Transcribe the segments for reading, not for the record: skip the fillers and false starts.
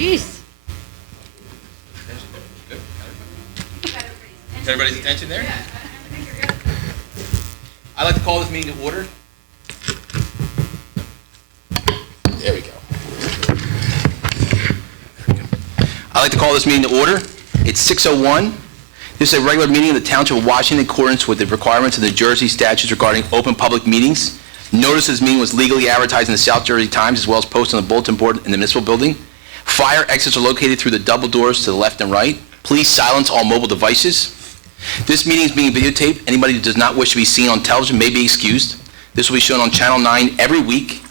Jeez. Everybody's attention there? I'd like to call this meeting to order. There we go. I'd like to call this meeting to order. It's 6:01. This is a regular meeting of the Township of Washington in accordance with the requirements of the Jersey statutes regarding open public meetings. Notice this meeting was legally advertised in the South Jersey Times as well as posted on the bulletin board in the municipal building. Fire exits are located through the double doors to the left and right. Please silence all mobile devices. This meeting is being videotaped. Anybody who does not wish to be seen on television may be excused. This will be shown on Channel 9 every week,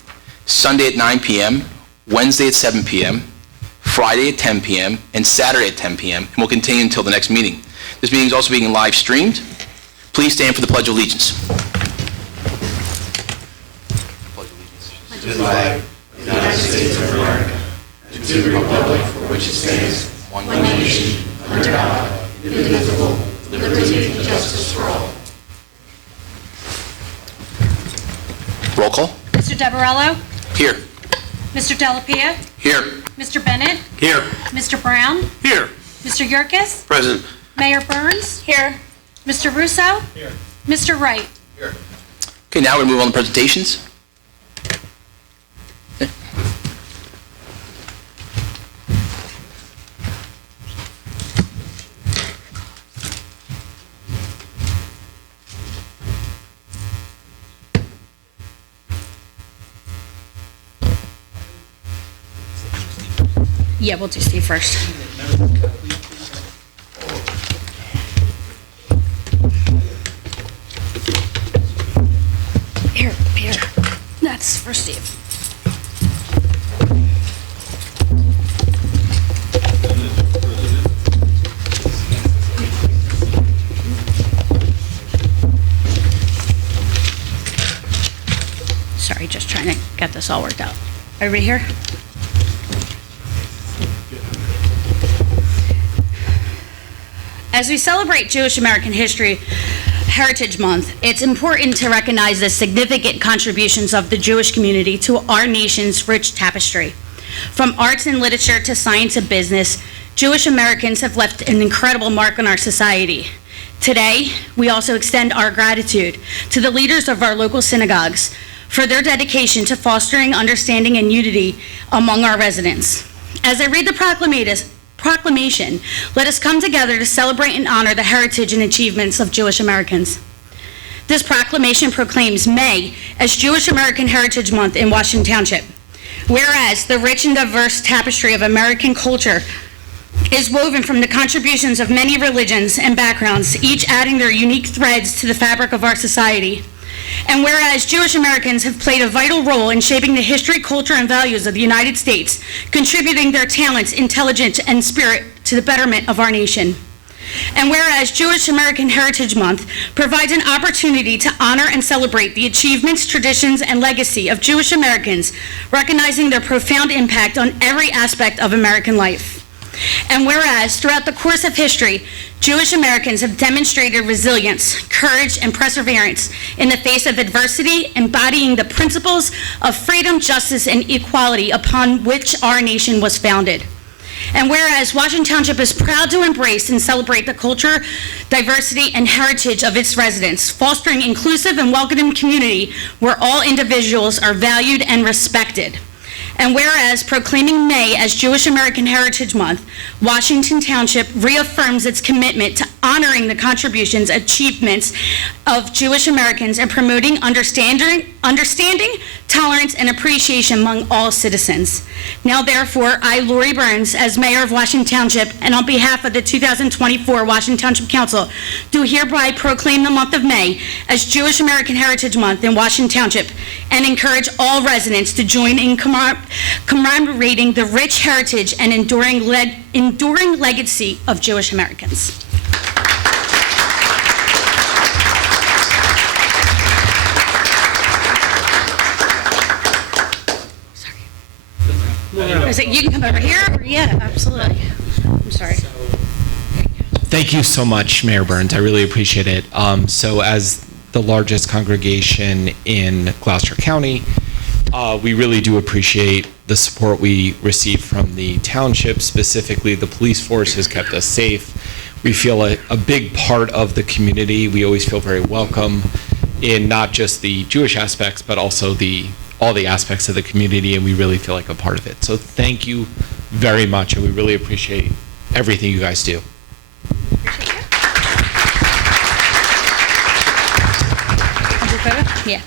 Sunday at 9 p.m., Wednesday at 7 p.m., Friday at 10 p.m., and Saturday at 10 p.m., and will continue until the next meeting. This meeting is also being live streamed. Please stand for the Pledge of Allegiance. To the flag of the United States of America, and to the republic for which it stands, one nation, under God, indivisible, with liberty and justice for all. Roll call. Mr. Deborello? Here. Mr. Delapia? Here. Mr. Bennett? Here. Mr. Brown? Here. Mr. Yerkes? Present. Mayor Burns? Here. Mr. Russo? Here. Mr. Wright? Here. Okay, now we're going to move on to presentations. Yeah, we'll do Steve first. Here. That's for Steve. Sorry, just trying to get this all worked out. Everybody here? As we celebrate Jewish American Heritage Month, it's important to recognize the significant contributions of the Jewish community to our nation's rich tapestry. From arts and literature to science and business, Jewish Americans have left an incredible mark on our society. Today, we also extend our gratitude to the leaders of our local synagogues for their dedication to fostering understanding and unity among our residents. As I read the Proclamation, let us come together to celebrate and honor the heritage and achievements of Jewish Americans. This proclamation proclaims May as Jewish American Heritage Month in Washington Township. Whereas the rich and diverse tapestry of American culture is woven from the contributions of many religions and backgrounds, each adding their unique threads to the fabric of our society. And whereas Jewish Americans have played a vital role in shaping the history, culture, and values of the United States, contributing their talents, intelligence, and spirit to the betterment of our nation. And whereas Jewish American Heritage Month provides an opportunity to honor and celebrate the achievements, traditions, and legacy of Jewish Americans, recognizing their profound impact on every aspect of American life. And whereas throughout the course of history, Jewish Americans have demonstrated resilience, courage, and perseverance in the face of adversity, embodying the principles of freedom, justice, and equality upon which our nation was founded. And whereas Washington Township is proud to embrace and celebrate the culture, diversity, and heritage of its residents, fostering inclusive and welcoming community where all individuals are valued and respected. And whereas proclaiming May as Jewish American Heritage Month, Washington Township reaffirms its commitment to honoring the contributions, achievements of Jewish Americans and promoting understanding, tolerance, and appreciation among all citizens. Now, therefore, I, Lori Burns, as Mayor of Washington Township, and on behalf of the 2024 Washington Township Council, do hereby proclaim the month of May as Jewish American Heritage Month in Washington Township and encourage all residents to join in commemorating the rich heritage and enduring legacy of Jewish Americans. Is it, you can come over here? Yeah, absolutely. I'm sorry. Thank you so much, Mayor Burns. I really appreciate it. So as the largest congregation in Gloucester County, We really do appreciate the support we receive from the township. Specifically, the police force has kept us safe. We feel a big part of the community. We always feel very welcome in not just the Jewish aspects, but also all the aspects of the community, and we really feel like a part of it. So thank you very much, and we really appreciate everything you guys do. Yeah.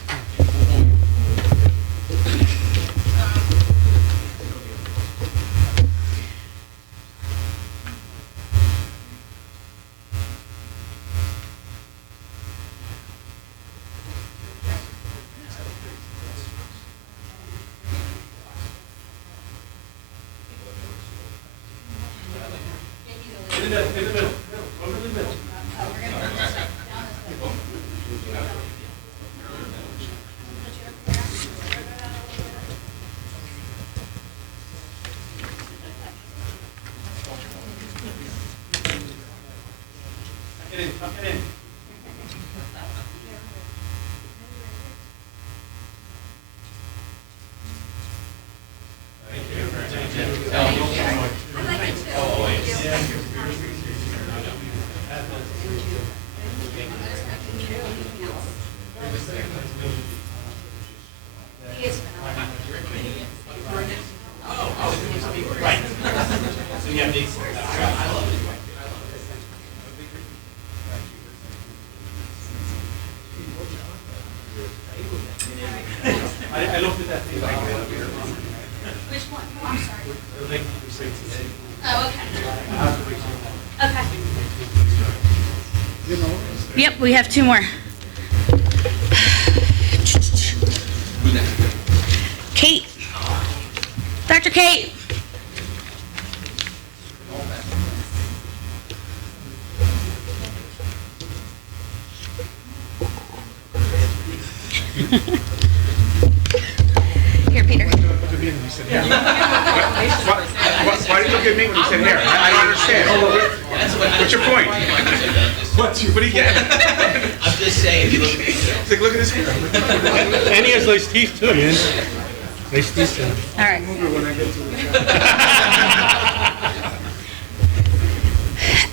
I looked at that thing. Which one? Oh, I'm sorry. The link you sent today. Oh, okay. I have to wait till- Okay. Yep, we have two more. Kate. Dr. Kate. Here, Peter. Why did you look at me when you said hair? I don't understand. What's your point? What do you get? I'm just saying, if you look at It's like, look at his hair. And he has nice teeth too, man. Nice teeth too. All right.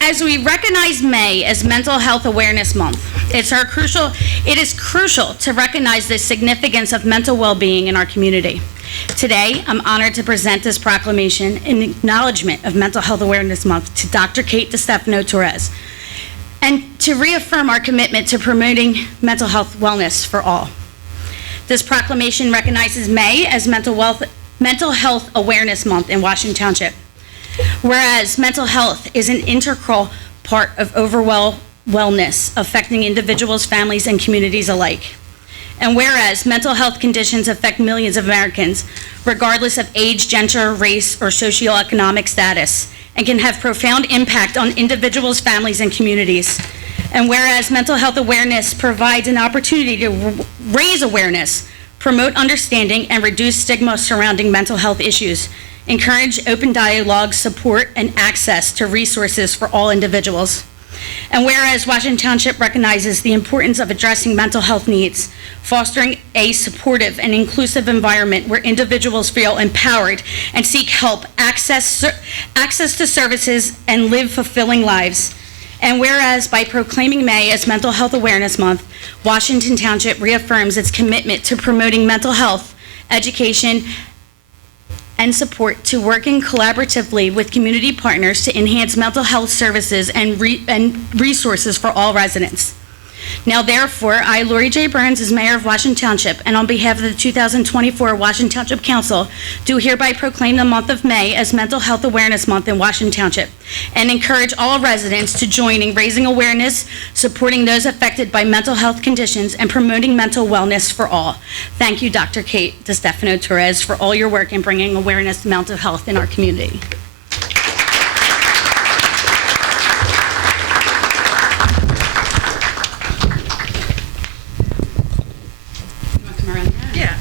As we recognize May as Mental Health Awareness Month, it is crucial to recognize the significance of mental well-being in our community. Today, I'm honored to present this proclamation in acknowledgement of Mental Health Awareness Month to Dr. Kate DeStefano-Torres, and to reaffirm our commitment to promoting mental health wellness for all. This proclamation recognizes May as Mental Health Awareness Month in Washington Township. Whereas mental health is an integral part of overall wellness affecting individuals, families, and communities alike. And whereas mental health conditions affect millions of Americans, regardless of age, gender, race, or socioeconomic status, and can have profound impact on individuals, families, and communities. And whereas mental health awareness provides an opportunity to raise awareness, promote understanding, and reduce stigma surrounding mental health issues, encourage open dialogue, support, and access to resources for all individuals. And whereas Washington Township recognizes the importance of addressing mental health needs, fostering a supportive and inclusive environment where individuals feel empowered and seek help, access to services, and live fulfilling lives. And whereas by proclaiming May as Mental Health Awareness Month, Washington Township reaffirms its commitment to promoting mental health, education, and support to working collaboratively with community partners to enhance mental health services and resources for all residents. Now therefore, I, Lori J. Burns, as Mayor of Washington Township, and on behalf of the 2024 Washington Township Council, do hereby proclaim the month of May as Mental Health Awareness Month in Washington Township, and encourage all residents to join in raising awareness, supporting those affected by mental health conditions, and promoting mental wellness for all. Thank you, Dr. Kate DeStefano-Torres, for all your work in bringing awareness to mental health in our community. Yeah,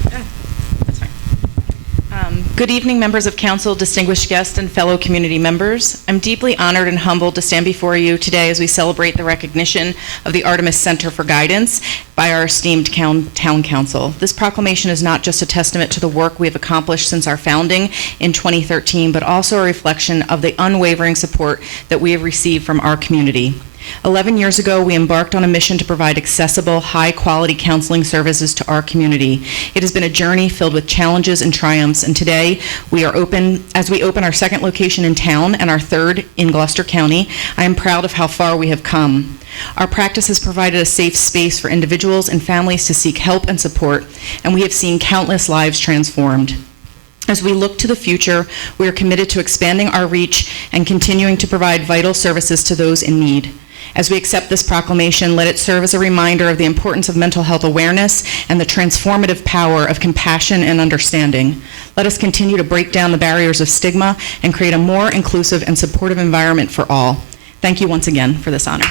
that's fine. Good evening, members of council, distinguished guests, and fellow community members. I'm deeply honored and humbled to stand before you today as we celebrate the recognition of the Artemis Center for Guidance by our esteemed town council. This proclamation is not just a testament to the work we have accomplished since our founding in 2013, but also a reflection of the unwavering support that we have received from our community. 11 years ago, we embarked on a mission to provide accessible, high-quality counseling services to our community. It has been a journey filled with challenges and triumphs, and today, as we open our second location in town and our third in Gloucester County, I am proud of how far we have come. Our practice has provided a safe space for individuals and families to seek help and support, and we have seen countless lives transformed. As we look to the future, we are committed to expanding our reach and continuing to provide vital services to those in need. As we accept this proclamation, let it serve as a reminder of the importance of mental health awareness and the transformative power of compassion and understanding. Let us continue to break down the barriers of stigma and create a more inclusive and supportive environment for all. Thank you once again for this honor.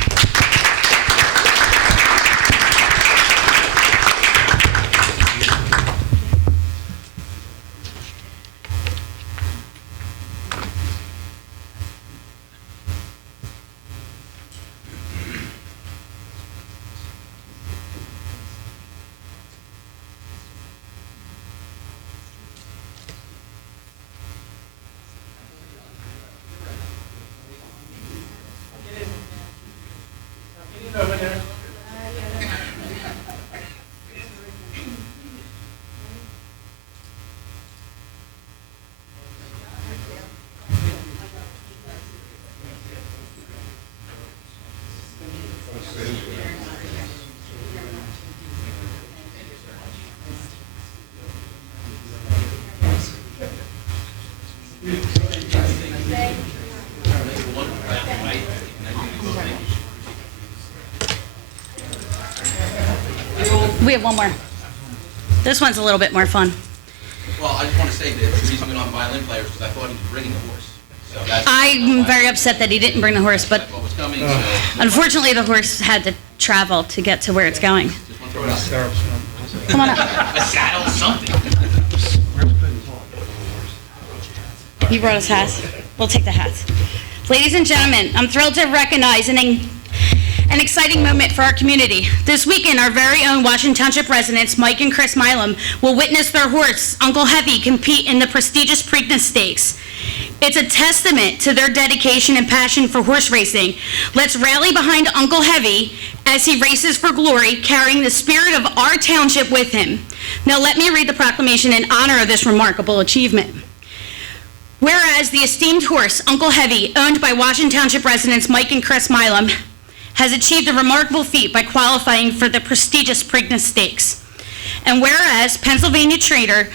We have one more. This one's a little bit more fun. Well, I just want to say that the reason we don't have violin players is because I thought he was bringing the horse. So that's I'm very upset that he didn't bring the horse, but what was coming. So unfortunately the horse had to travel to get to where it's going. just want to throw it out there. Come on up. A saddle, something. He brought us hats. We'll take the hats. Ladies and gentlemen, I'm thrilled to recognize an exciting moment for our community. This weekend, our very own Washington Township residents, Mike and Chris Milam, will witness their horse, Uncle Heavy, compete in the prestigious Preakness Stakes. It's a testament to their dedication and passion for horse racing. Let's rally behind Uncle Heavy as he races for glory, carrying the spirit of our township with him. Now let me read the proclamation in honor of this remarkable achievement. Whereas the esteemed horse, Uncle Heavy, owned by Washington Township residents Mike and Chris Milam, has achieved a remarkable feat by qualifying for the prestigious Preakness Stakes. And whereas Pennsylvania trainer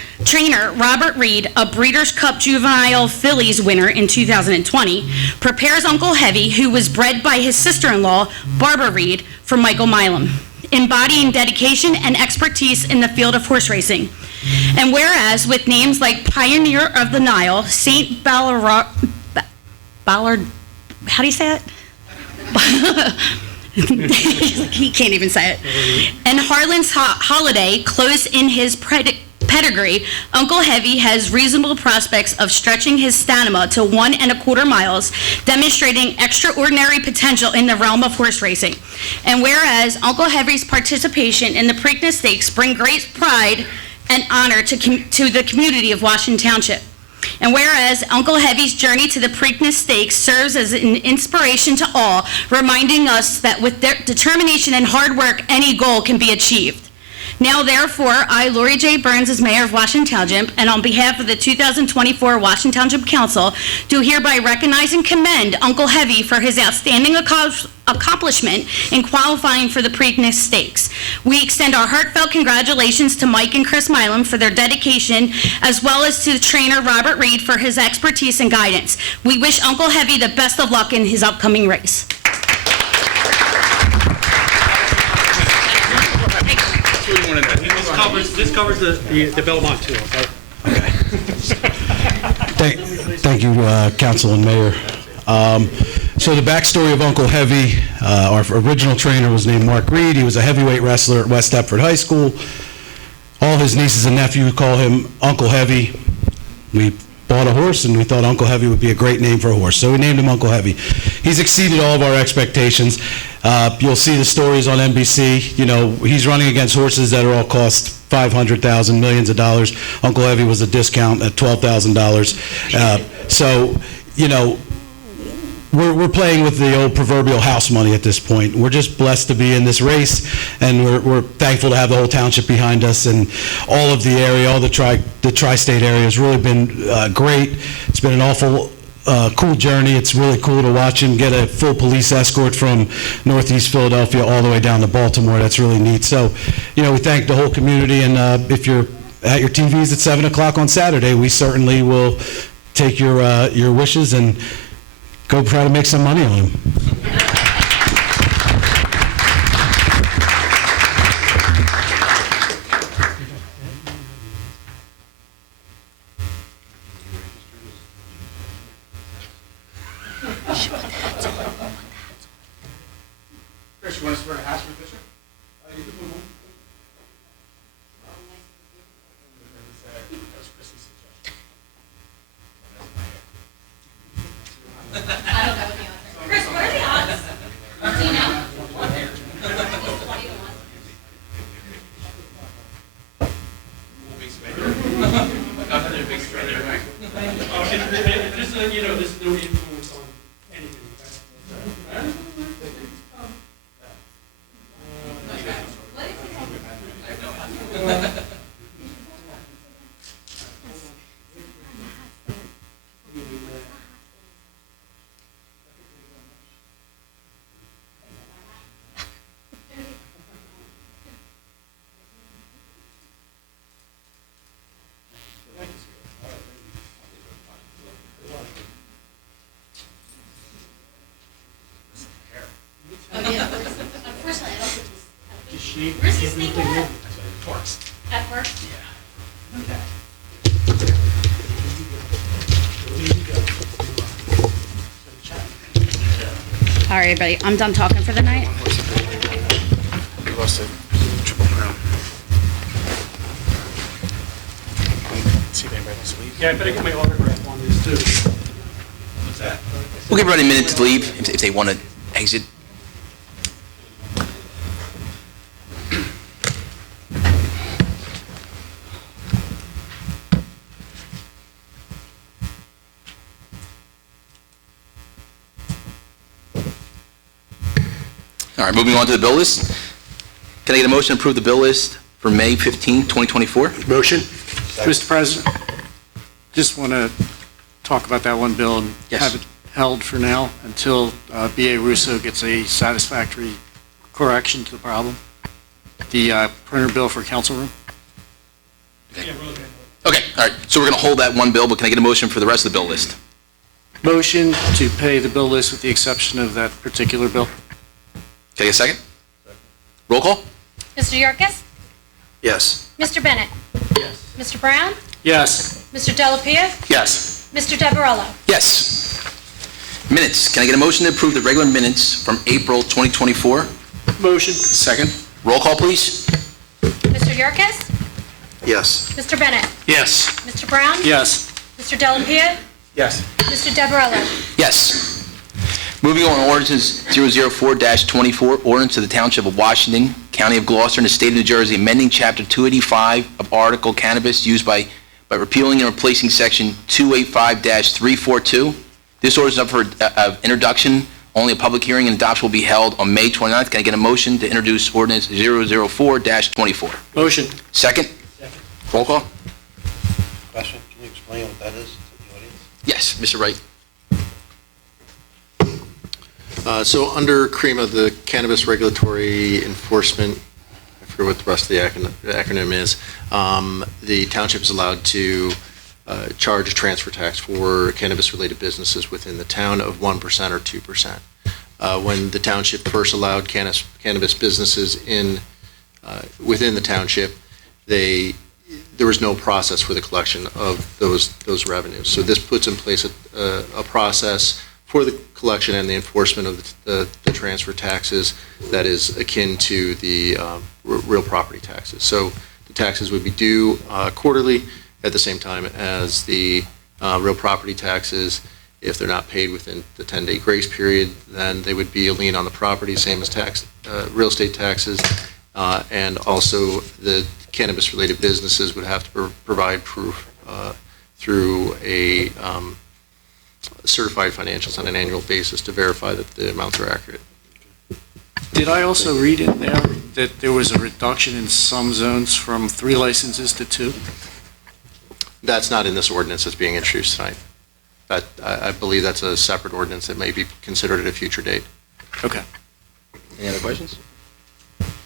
Robert Reed, a Breeders' Cup Juvenile Fillies winner in 2020, prepares Uncle Heavy, who was bred by his sister-in-law, Barbara Reed, for Michael Milam, embodying dedication and expertise in the field of horse racing. And whereas with names like Pioneer of the Nile, St. Ballard, how do you say it? He can't even say it. And Harlan's Holiday, close in his pedigree, Uncle Heavy has reasonable prospects of stretching his stamina to 1 1/4 miles, demonstrating extraordinary potential in the realm of horse racing. And whereas Uncle Heavy's participation in the Preakness Stakes bring great pride and honor to the community of Washington Township. And whereas Uncle Heavy's journey to the Preakness Stakes serves as an inspiration to all, reminding us that with determination and hard work, any goal can be achieved. Now, therefore, I, Lori J. Burns, as Mayor of Washington Township, and on behalf of the 2024 Washington Township Council, do hereby recognize and commend Uncle Heavy for his outstanding accomplishment in qualifying for the Preakness Stakes. We extend our heartfelt congratulations to Mike and Chris Milam for their dedication, as well as to the trainer Robert Reed for his expertise and guidance. We wish Uncle Heavy the best of luck in his upcoming race. This covers the Belmont too, okay? Thank you, Council and Mayor. So the backstory of Uncle Heavy, our original trainer was named Mark Reed. He was a heavyweight wrestler at West Deptford High School. All his nieces and nephews call him Uncle Heavy. We bought a horse, and we thought Uncle Heavy would be a great name for a horse, so we named him Uncle Heavy. He's exceeded all of our expectations. You'll see the stories on NBC. You know, he's running against horses that are all cost $500,000, millions of dollars. Uncle Heavy was a discount at $12,000. So, you know, we're playing with the old proverbial house money at this point. We're just blessed to be in this race, and we're thankful to have the whole township behind us, and all of the area, all the tri-state area has really been great. It's been an awful cool journey. It's really cool to watch him get a full police escort from Northeast Philadelphia all the way down to Baltimore. That's really neat. So, you know, we thank the whole community, and if you're at your TVs at 7 o'clock on Saturday, we certainly will take your wishes and go try to make some money on him. Chris, you want to swear to ask for Fisher? Chris, what are the odds? Do you know? Just so you know, there's no influence on anything. Unfortunately, I don't think where's this thing at? At work? All right, everybody, I'm done talking for the night. You lost a Triple Crown. See if anybody wants to leave. Yeah, I better get my autograph on this too. What's that? We'll give everybody a minute to leave if they want to exit. All right, moving on to the bill list. Can I get a motion to approve the bill list for May 15, 2024? Motion. Mr. President, just want to talk about that one bill and Yes. have it held for now until B.A. Russo gets a satisfactory correction to the problem. The printer bill for council room. Okay, all right, so we're going to hold that one bill, but can I get a motion for the rest of the bill list? Motion to pay the bill list with the exception of that particular bill. Can I get a second? Roll call? Mr. Yerkes? Yes. Mr. Bennett? Yes. Mr. Brown? Yes. Mr. Delapia? Yes. Mr. Deverello? Yes. Minutes, can I get a motion to approve the regular minutes from April 2024? Motion. Second. Roll call, please. Mr. Yerkes? Yes. Mr. Bennett? Yes. Mr. Brown? Yes. Mr. Delapia? Yes. Mr. Deverello? Yes. Moving on, ordinance 004-24, ordinance to the Township of Washington, County of Gloucester, and the State of New Jersey, amending Chapter 285 of Article Cannabis used by repealing and replacing Section 285-342. This ordinance is up for introduction. Only a public hearing and adoption will be held on May 29th. Can I get a motion to introduce ordinance 004-24? Motion. Second? Roll call? Question, can you explain what that is to the audience? Yes, Mr. Wright. So under CREMA, the Cannabis Regulatory Enforcement, I forget what the rest of the acronym is, the township is allowed to charge a transfer tax for cannabis-related businesses within the town of 1% or 2%. When the township first allowed cannabis businesses within the township, there was no process for the collection of those revenues. So this puts in place a process for the collection and the enforcement of the transfer taxes that is akin to the real property taxes. So the taxes would be due quarterly, at the same time as the real property taxes. If they're not paid within the 10-day grace period, then they would be a lien on the property, same as real estate taxes. And also the cannabis-related businesses would have to provide proof through a certified financials on an annual basis to verify that the amounts are accurate. Did I also read in there that there was a reduction in some zones from 3 licenses to 2? That's not in this ordinance that's being introduced tonight. I believe that's a separate ordinance that may be considered at a future date. Okay. Any other questions?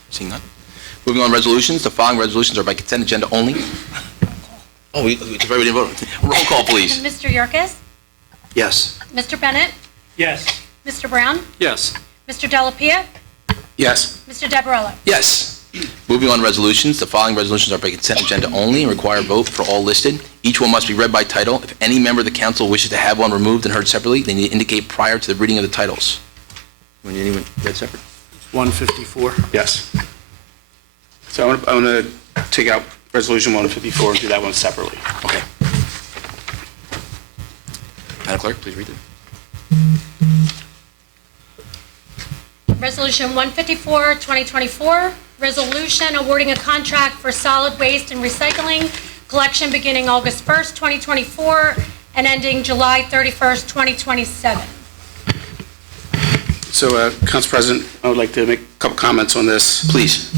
Seeing none. Moving on, resolutions. The following resolutions are by consent agenda only. Oh, we didn't vote. Roll call, please. Mr. Yerkes? Yes. Mr. Bennett? Yes. Mr. Brown? Yes. Mr. Delapia? Yes. Mr. Deverell? Yes. Moving on, resolutions. The following resolutions are by consent agenda only and require a vote for all listed. Each one must be read by title. If any member of the council wishes to have one removed and heard separately, they need to indicate prior to the reading of the titles. When you anyone read separate? 154. Yes. So I'm going to take out Resolution 154 and do that one separately. Okay. Madam Clerk, please read it. Resolution 154, 2024, resolution awarding a contract for solid waste and recycling collection beginning August 1st, 2024, and ending July 31st, 2027. So, Council President, I would like to make a couple comments on this. Please.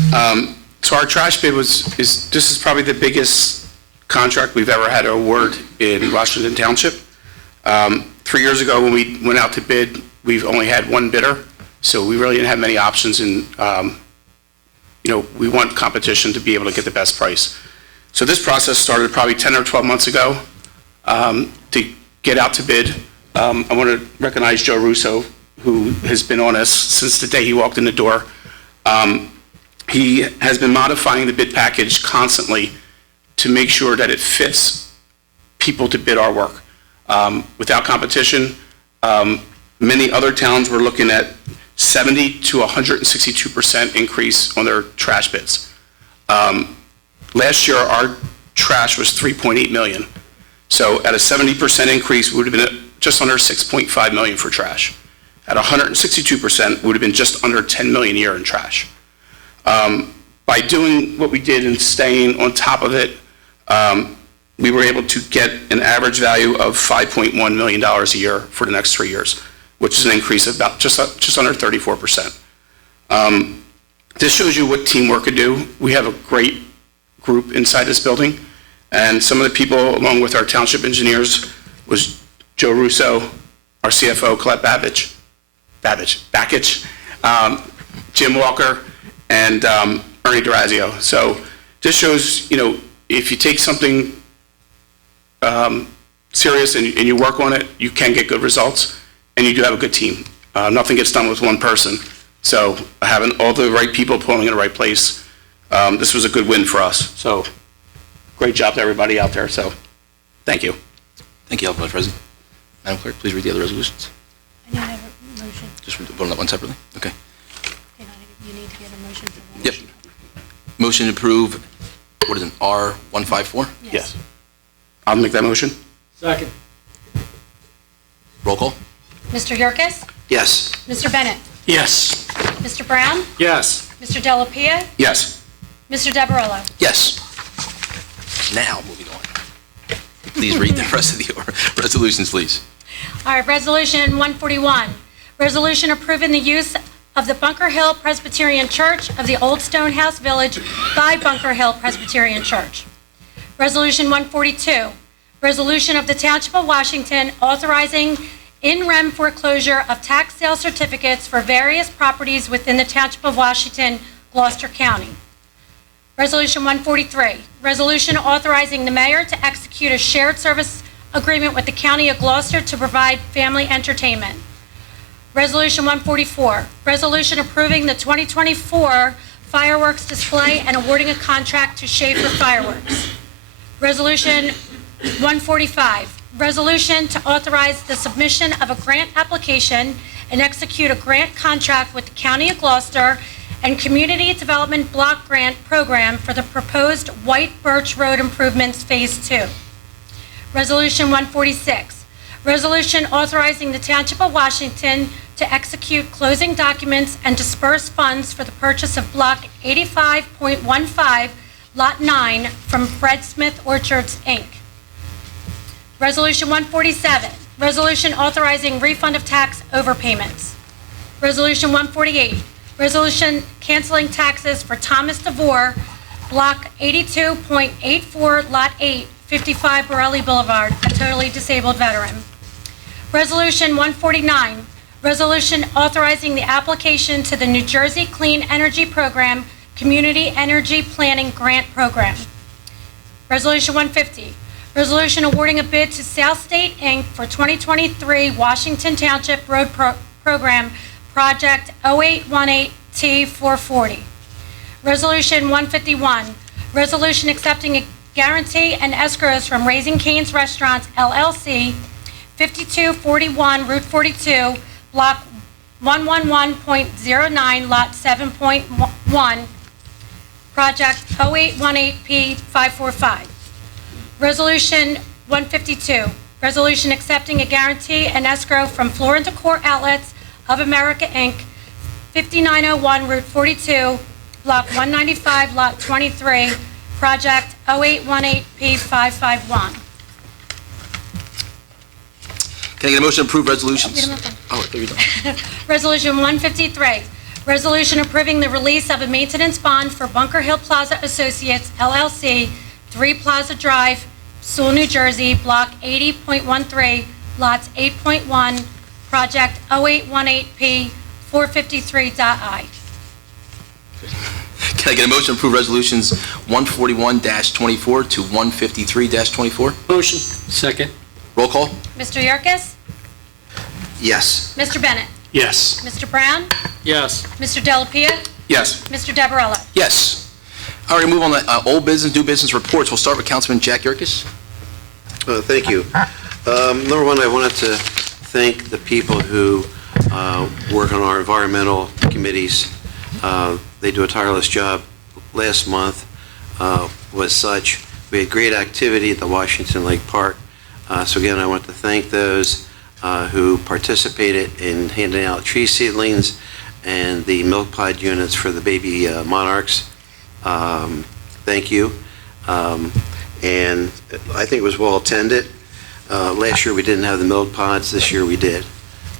So our trash bid this is probably the biggest contract we've ever had to award in Washington Township. 3 years ago, when we went out to bid, we've only had one bidder, so we really didn't have many options, and we want competition to be able to get the best price. So this process started probably 10 or 12 months ago to get out to bid. I want to recognize Joe Russo, who has been on us since the day he walked in the door. He has been modifying the bid package constantly to make sure that it fits people to bid our work. Without competition, many other towns were looking at 70 to 162% increase on their trash bids. Last year, our trash was 3.8 million. So at a 70% increase, we would have been at just under 6.5 million for trash. At 162%, we would have been just under 10 million a year in trash. By doing what we did and staying on top of it, we were able to get an average value of $5.1 million a year for the next 3 years, which is an increase of about just under 34%. This shows you what teamwork could do. We have a great group inside this building, and some of the people, along with our township engineers, was Joe Russo, our CFO, Colette Bakich, Jim Walker, and Ernie Durazio. So this shows, if you take something serious and you work on it, you can get good results, and you do have a good team. Nothing gets done with one person. So having all the right people pulling in the right place, this was a good win for us. So great job to everybody out there. So thank you. Thank you, Vice President. Madam Clerk, please read the other resolutions. I need a motion. Just vote on that one separately? Okay. You need to get a motion for that. Yep. Motion to approve, what is it, R154? Yes. I'll make that motion. Second. Roll call? Mr. Yerkes? Yes. Mr. Bennett? Yes. Mr. Brown? Yes. Mr. Delapia? Yes. Mr. Deverell? Yes. Now, moving on. Please read the rest of the resolutions, please. All right, Resolution 141, resolution approving the use of the Bunker Hill Presbyterian Church of the Old Stonehouse Village by Bunker Hill Presbyterian Church. Resolution 142, resolution of the Township of Washington authorizing in rem foreclosure of tax sale certificates for various properties within the Township of Washington, Gloucester County. Resolution 143, resolution authorizing the mayor to execute a shared service agreement with the County of Gloucester to provide family entertainment. Resolution 144, resolution approving the 2024 fireworks display and awarding a contract to Schaefer Fireworks. Resolution 145, resolution to authorize the submission of a grant application and execute a grant contract with the County of Gloucester and Community Development Block Grant Program for the proposed White Birch Road Improvements Phase 2. Resolution 146, resolution authorizing the Township of Washington to execute closing documents and disperse funds for the purchase of Block 85.15, Lot 9 from Fred Smith Orchards, Inc. Resolution 147, resolution authorizing refund of tax overpayments. Resolution 148, resolution canceling taxes for Thomas DeVore, Block 82.84, Lot 8, 55 Borelli Boulevard, a totally disabled veteran. Resolution 149, resolution authorizing the application to the New Jersey Clean Energy Program Community Energy Planning Grant Program. Resolution 150, resolution awarding a bid to South State, Inc. for 2023 Washington Township Road Program Project 0818T440. Resolution 151, resolution accepting a guarantee and escrows from Raising Cane's Restaurants, LLC, 5241 Route 42, Block 111.09, Lot 7.1, Project 0818P545. Resolution 152, resolution accepting a guarantee and escrow from Floor and Decor Outlets of America, Inc., 5901 Route 42, Block 195, Lot 23, Project 0818P551. Can I get a motion to approve resolutions? Wait a minute. Oh, there you go. Resolution 153, resolution approving the release of a maintenance bond for Bunker Hill Plaza Associates, LLC, 3 Plaza Drive, Sewell, New Jersey, Block 80.13, Lots 8.1, Project 0818P453.I. Can I get a motion to approve resolutions 141-24 to 153-24? Motion. Second. Roll call? Mr. Yerkes? Yes. Mr. Bennett? Yes. Mr. Brown? Yes. Mr. Delapia? Yes. Mr. Debarella? Yes. All right, move on to old business, new business reports. We'll start with Councilman Jack Yerkes. Thank you. Number one, I wanted to thank the people who work on our environmental committees. They do a tireless job. Last month was such. We had great activity at the Washington Lake Park. So again, I want to thank those who participated in handing out tree seedlings and the milk pod units for the baby monarchs. Thank you. And I think it was well attended. Last year we didn't have the milk pods. This year we did.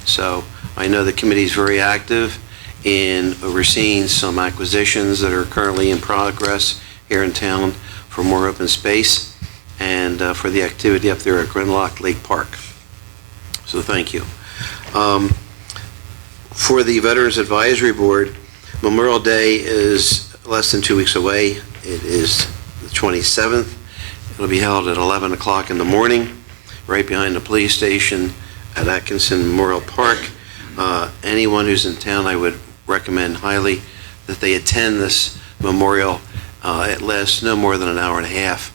So I know the committee is very active in overseeing some acquisitions that are currently in progress here in town for more open space and for the activity up there at Grinlock Lake Park. So thank you. For the Veterans Advisory Board, Memorial Day is less than 2 weeks away. It is the 27th. It'll be held at 11 o'clock in the morning, right behind the police station at Atkinson Memorial Park. Anyone who's in town, I would recommend highly that they attend this memorial. It lasts no more than an hour and a half,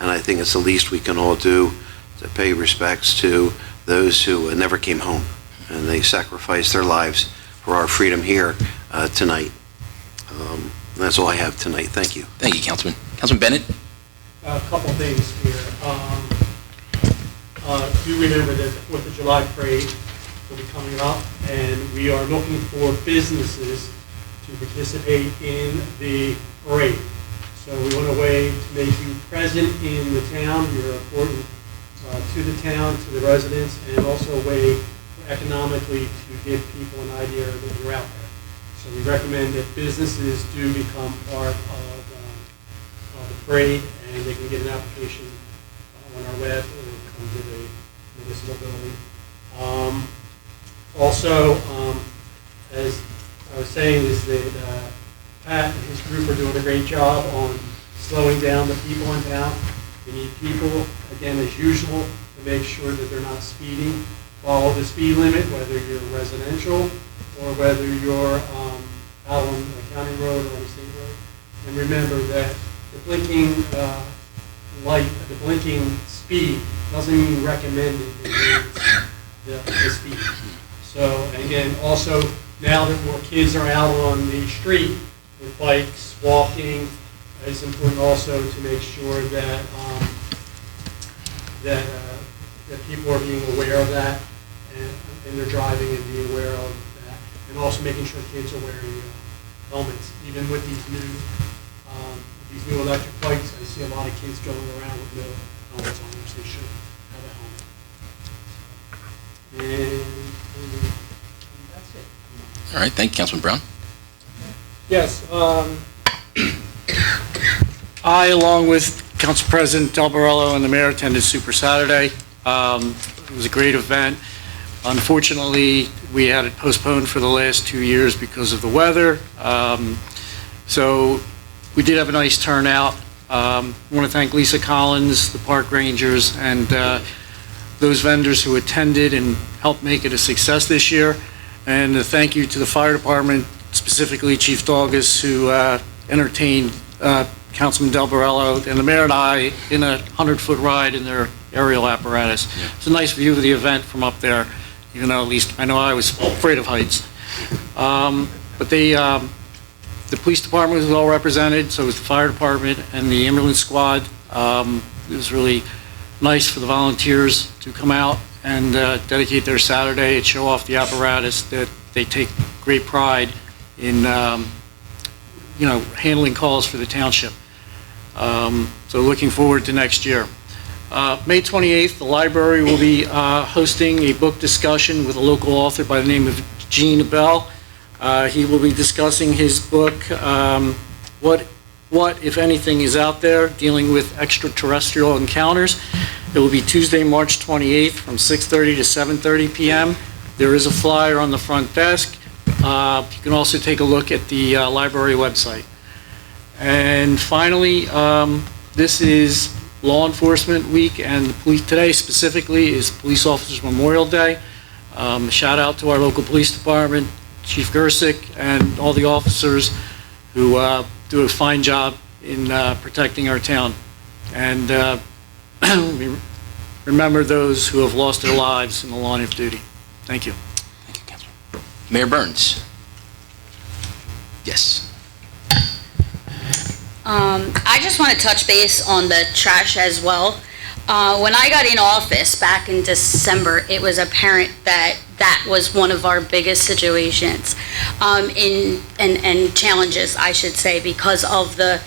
and I think it's the least we can all do to pay respects to those who never came home, and they sacrificed their lives for our freedom here tonight. That's all I have tonight. Thank you. Thank you, Councilman. Councilman Bennett? A couple things here. Do remember that the 4th of July parade will be coming up, and we are looking for businesses to participate in the parade. So we want a way to make you present in the town. You're important to the town, to the residents, and also a way economically to give people an idea that you're out there. So we recommend that businesses do become part of the parade, and they can get an application on our web or come to the municipal building. Also, as I was saying, is that Pat and his group are doing a great job on slowing down the people in town. We need people, again, as usual, to make sure that they're not speeding. Follow the speed limit, whether you're residential or whether you're out on a county road or on a state road. And remember that the blinking light, the blinking speed doesn't mean recommended, it means the speed. So, and again, also, now that more kids are out on the street, with bikes, walking. It's important also to make sure that that people are being aware of that and they're driving and being aware of that, and also making sure kids are wearing helmets. Even with these new electric bikes, I see a lot of kids going around with no helmets on, which they should have a helmet. And that's it. All right, thank you, Councilman Brown. Yes. I, along with Council President Del Barello and the mayor, attended Super Saturday. It was a great event. Unfortunately, we had it postponed for the last 2 years because of the weather. So we did have a nice turnout. I want to thank Lisa Collins, the park rangers, and those vendors who attended and helped make it a success this year. And a thank you to the fire department, specifically Chief Daugus, who entertained Councilman Del Barello and the mayor and I in a 100-foot ride in their aerial apparatus. Yeah. It's a nice view of the event from up there, even though at least I know I was afraid of heights. But the police department was well represented, so was the fire department and the ambulance squad. It was really nice for the volunteers to come out and dedicate their Saturday and show off the apparatus that they take great pride in, handling calls for the township. So looking forward to next year. May 28th, the library will be hosting a book discussion with a local author by the name of Gene Bell. He will be discussing his book, What, If Anything, Is Out There, dealing with extraterrestrial encounters. It will be Tuesday, March 28th from 6:30 to 7:30 p.m. There is a flyer on the front desk. You can also take a look at the library website. And finally, this is Law Enforcement Week, and today specifically is Police Officers Memorial Day. Shout out to our local police department, Chief Gersick, and all the officers who do a fine job in protecting our town. And we remember those who have lost their lives in the line of duty. Thank you. Thank you, Councilman. Mayor Burns. Yes. I just want to touch base on the trash as well. When I got in office back in December, it was apparent that that was one of our biggest situations and challenges, I should say, because of the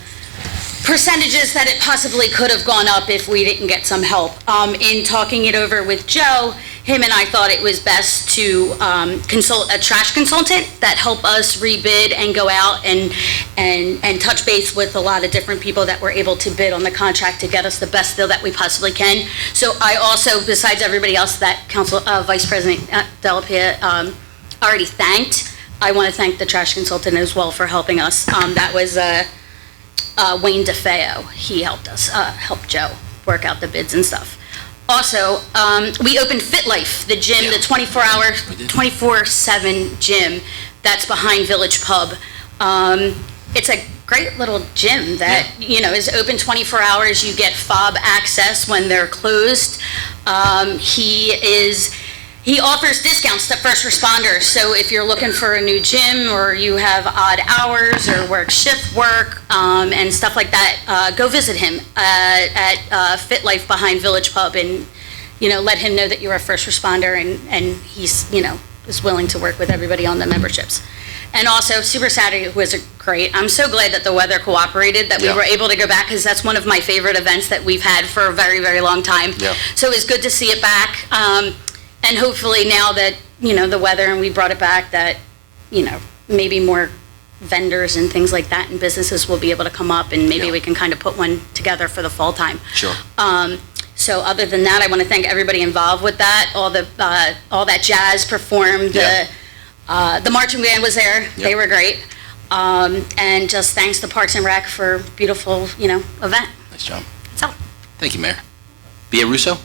percentages that it possibly could have gone up if we didn't get some help. In talking it over with Joe, him and I thought it was best to consult a trash consultant that help us rebid and go out and touch base with a lot of different people that were able to bid on the contract to get us the best deal that we possibly can. So I also, besides everybody else that Vice President Delapia already thanked, I want to thank the trash consultant as well for helping us. That was Wayne DeFeo. He helped us, helped Joe work out the bids and stuff. Also, we opened Fit Life, the gym, the 24-hour, 24/7 gym that's behind Village Pub. It's a great little gym that, is open 24 hours. You get fob access when they're closed. He offers discounts to first responders. So if you're looking for a new gym or you have odd hours or work shift work and stuff like that, go visit him at Fit Life behind Village Pub and, let him know that you're a first responder and he's, is willing to work with everybody on the memberships. And also, Super Saturday was great. I'm so glad that the weather cooperated, that we were able to go back, because that's one of my favorite events that we've had for a very, very long time. Yeah. So it was good to see it back. And hopefully now that, the weather and we brought it back, that, maybe more vendors and things like that and businesses will be able to come up and maybe we can kind of put one together for the fall time. Sure. So other than that, I want to thank everybody involved with that. All that jazz performed. The marching band was there. Yep. They were great. And just thanks to Parks and Rec for a beautiful, event. Nice job. That's all. Thank you, Mayor. B.A. Russo?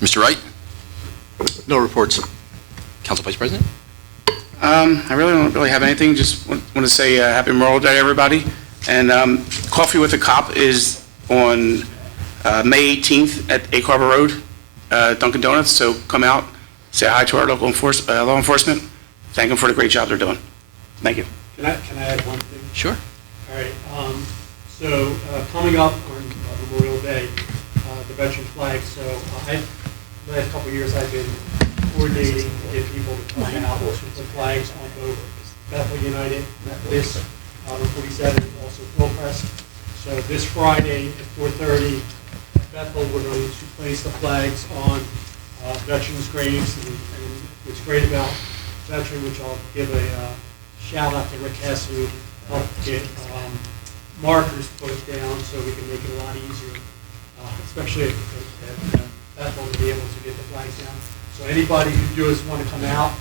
Mr. Wright? No reports. Council Vice President? I really don't really have anything. Just want to say Happy Memorial Day, everybody. And Coffee with a Cop is on May 18th at Egg Harbor Road, Dunkin' Donuts. So come out, say hi to our local law enforcement. Thank them for the great job they're doing. Thank you. Can I add one thing? Sure. All right, so coming up on Memorial Day, the veteran flag, so the last couple of years I've been coordinating to get people to come out to put flags on both Bethel United Methodist, Route 47, and also Hillcrest. So this Friday at 4:30, Bethel, we're going to place the flags on veterans' graves, and what's great about veteran, which I'll give a shout out to Rick Hess, who helped get markers put down so we can make it a lot easier, especially at Bethel, to be able to get the flags down. So anybody who does want to come out,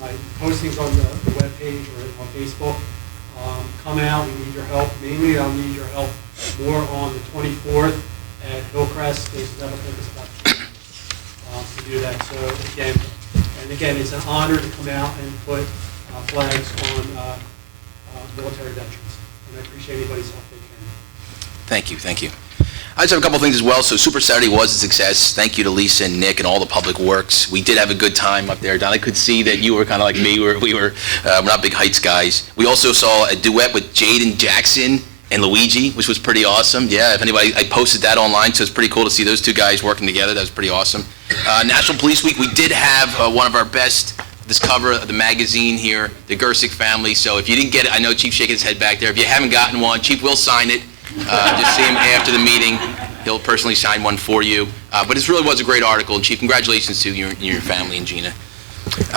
my postings on the webpage or on Facebook, come out. We need your help. Mainly, I'll need your help more on the 24th at Hillcrest. There's never been this much to do that. So again, it's an honor to come out and put flags on military veterans. And I appreciate anybody's help they can. Thank you. I just have a couple things as well. So Super Saturday was a success. Thank you to Lisa and Nick and all the public works. We did have a good time up there. Don, I could see that you were kind of like me. We're not big heights guys. We also saw a duet with Jaden Jackson and Luigi, which was pretty awesome. Yeah, if anybody, I posted that online, so it's pretty cool to see those two guys working together. That was pretty awesome. National Police Week, we did have one of our best, this cover of the magazine here, the Gersick family. So if you didn't get it, I know Chief shaking his head back there. If you haven't gotten one, Chief will sign it. Just see him after the meeting. He'll personally sign one for you. But it really was a great article. And Chief, congratulations to you and your family and Gina.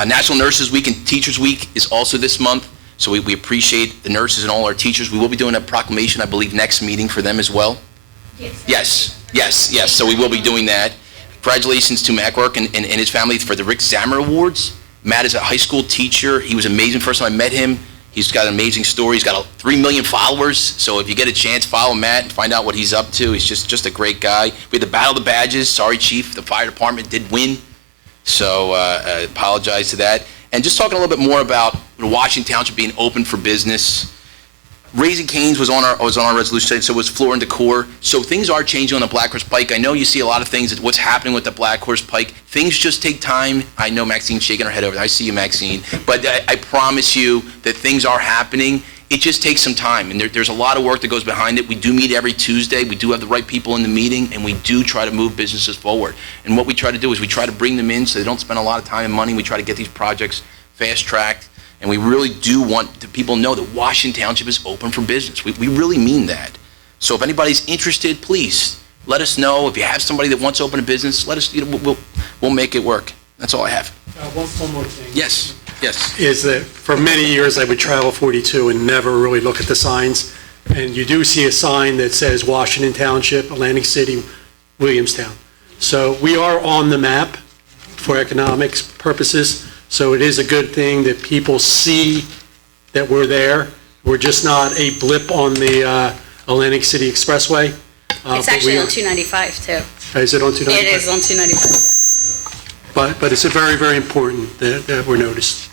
National Nurses Week and Teachers Week is also this month. So we appreciate the nurses and all our teachers. We will be doing a proclamation, I believe, next meeting for them as well. Yes. So we will be doing that. Congratulations to Matt Work and his family for the Rick Zammer Awards. Matt is a high school teacher. He was amazing. First time I met him, he's got an amazing story. He's got 3 million followers. So if you get a chance, follow Matt and find out what he's up to. He's just a great guy. We had the Battle of the Badges. Sorry, Chief, the fire department did win. So I apologize to that. And just talking a little bit more about Washington Township being open for business. Raising Cane's was on our resolution, so was Floor and Decor. So things are changing on the Black Horse Pike. I know you see a lot of things, what's happening with the Black Horse Pike. Things just take time. I know Maxine's shaking her head over there. I see you, Maxine. But I promise you that things are happening. It just takes some time, and there's a lot of work that goes behind it. We do meet every Tuesday. We do have the right people in the meeting, and we do try to move businesses forward. And what we try to do is we try to bring them in so they don't spend a lot of time and money. We try to get these projects fast-tracked. And we really do want the people to know that Washington Township is open for business. We really mean that. So if anybody's interested, please let us know. If you have somebody that wants to open a business, let us. We'll make it work. That's all I have. One more thing. Yes. Is that for many years I would travel 42 and never really look at the signs. And you do see a sign that says Washington Township, Atlantic City, Williamstown. So we are on the map for economics purposes. So it is a good thing that people see that we're there. We're just not a blip on the Atlantic City Expressway. It's actually on 295 too. Is it on 295? It is on 295. But it's a very, very important that we're noticed.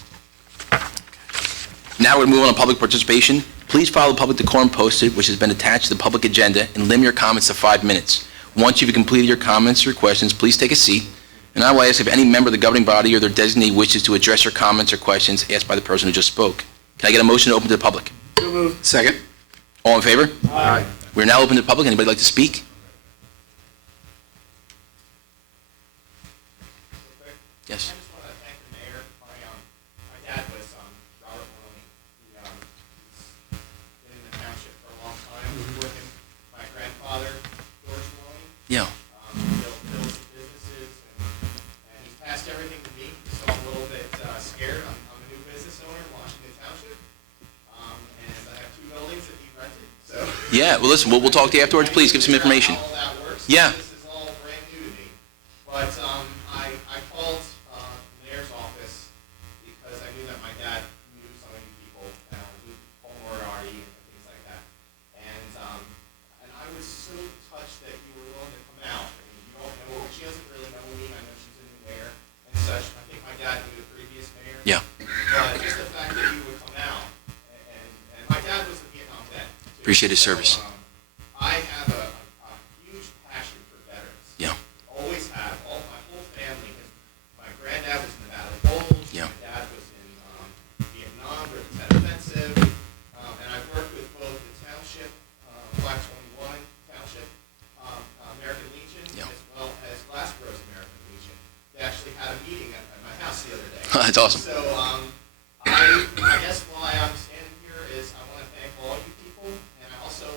Now we're moving on to public participation. Please follow the public decorum posted, which has been attached to the public agenda, and limit your comments to 5 minutes. Once you've completed your comments or questions, please take a seat. And I will ask if any member of the governing body or their designee wishes to address your comments or questions asked by the person who just spoke. Can I get a motion to open to the public? So moved. Second. All in favor? Aye. We're now open to the public. Anybody like to speak? Yes. I just want to thank the mayor. My dad was Robert Maloney. He's been in the township for a long time. Working with my grandfather, George Maloney. Yeah. Built businesses, and he's passed everything to me. So I'm a little bit scared. I'm a new business owner in Washington Township, and I have 2 buildings that he rented. So Yeah, well, listen, we'll talk to you afterwards. Please give some information. how all that works. Yeah. This is all brand new to me. But I called the mayor's office because I knew that my dad knew so many people, knew Paul Moriarty and things like that. And I was so touched that you were willing to come out. And you don't know, she doesn't really know me. I know she's a new mayor and such. I think my dad knew the previous mayor. Yeah. But just the fact that you would come out, and my dad was a Vietnam vet. too. Appreciate his service. So, I have a huge passion for veterans. Yeah. Always have. My whole family. My granddad was in the Battle of Bulge. Yeah. My dad was in Vietnam, where the veterans That's awesome. So, I guess why I'm standing here is I want to thank all you people, and I also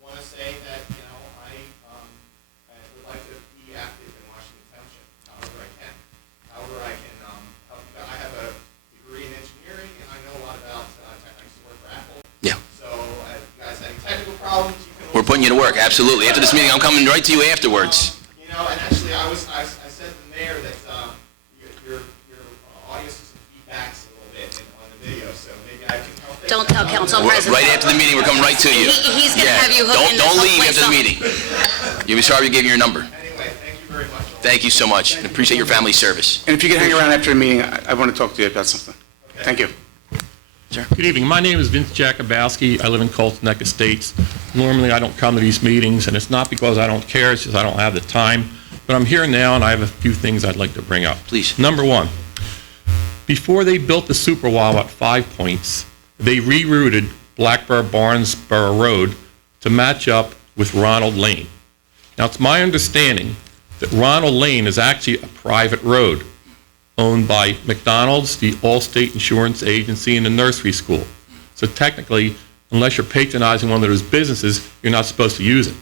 want to say that, I would like to be active in Washington Township, however I can. However I can help you guys. I have a degree in engineering, and I know a lot about I used to work for Apple. Yeah. So, if you guys have any technical problems, you can always... We're putting you to work, absolutely. After this meeting, I'm coming right to you afterwards. And actually, I said to the mayor that your audio system feedbacks a little bit on the video, so maybe I can help it. Don't tell Council President. Right after the meeting, we're coming right to you. He's going to have you hooked into Don't leave someplace after the else. meeting. You'll be sorry we gave you your number. Anyway, thank you very much. Thank you so much, and appreciate your family's service. And if you can hang around after the meeting, I want to talk to you about something. Thank you. Good evening. My name is Vince Jakubowski. I live in Colton Neck Estates. Normally, I don't come to these meetings, and it's not because I don't care, it's just I don't have the time. But I'm here now, and I have a few things I'd like to bring up. Please. Number one, before they built the Super Wawa at 5 Points, they rerouted Blackburr-Barnesboro Road to match up with Ronald Lane. Now, it's my understanding that Ronald Lane is actually a private road owned by McDonald's, the Allstate Insurance Agency, and the nursery school. So technically, unless you're patronizing one of those businesses, you're not supposed to use it.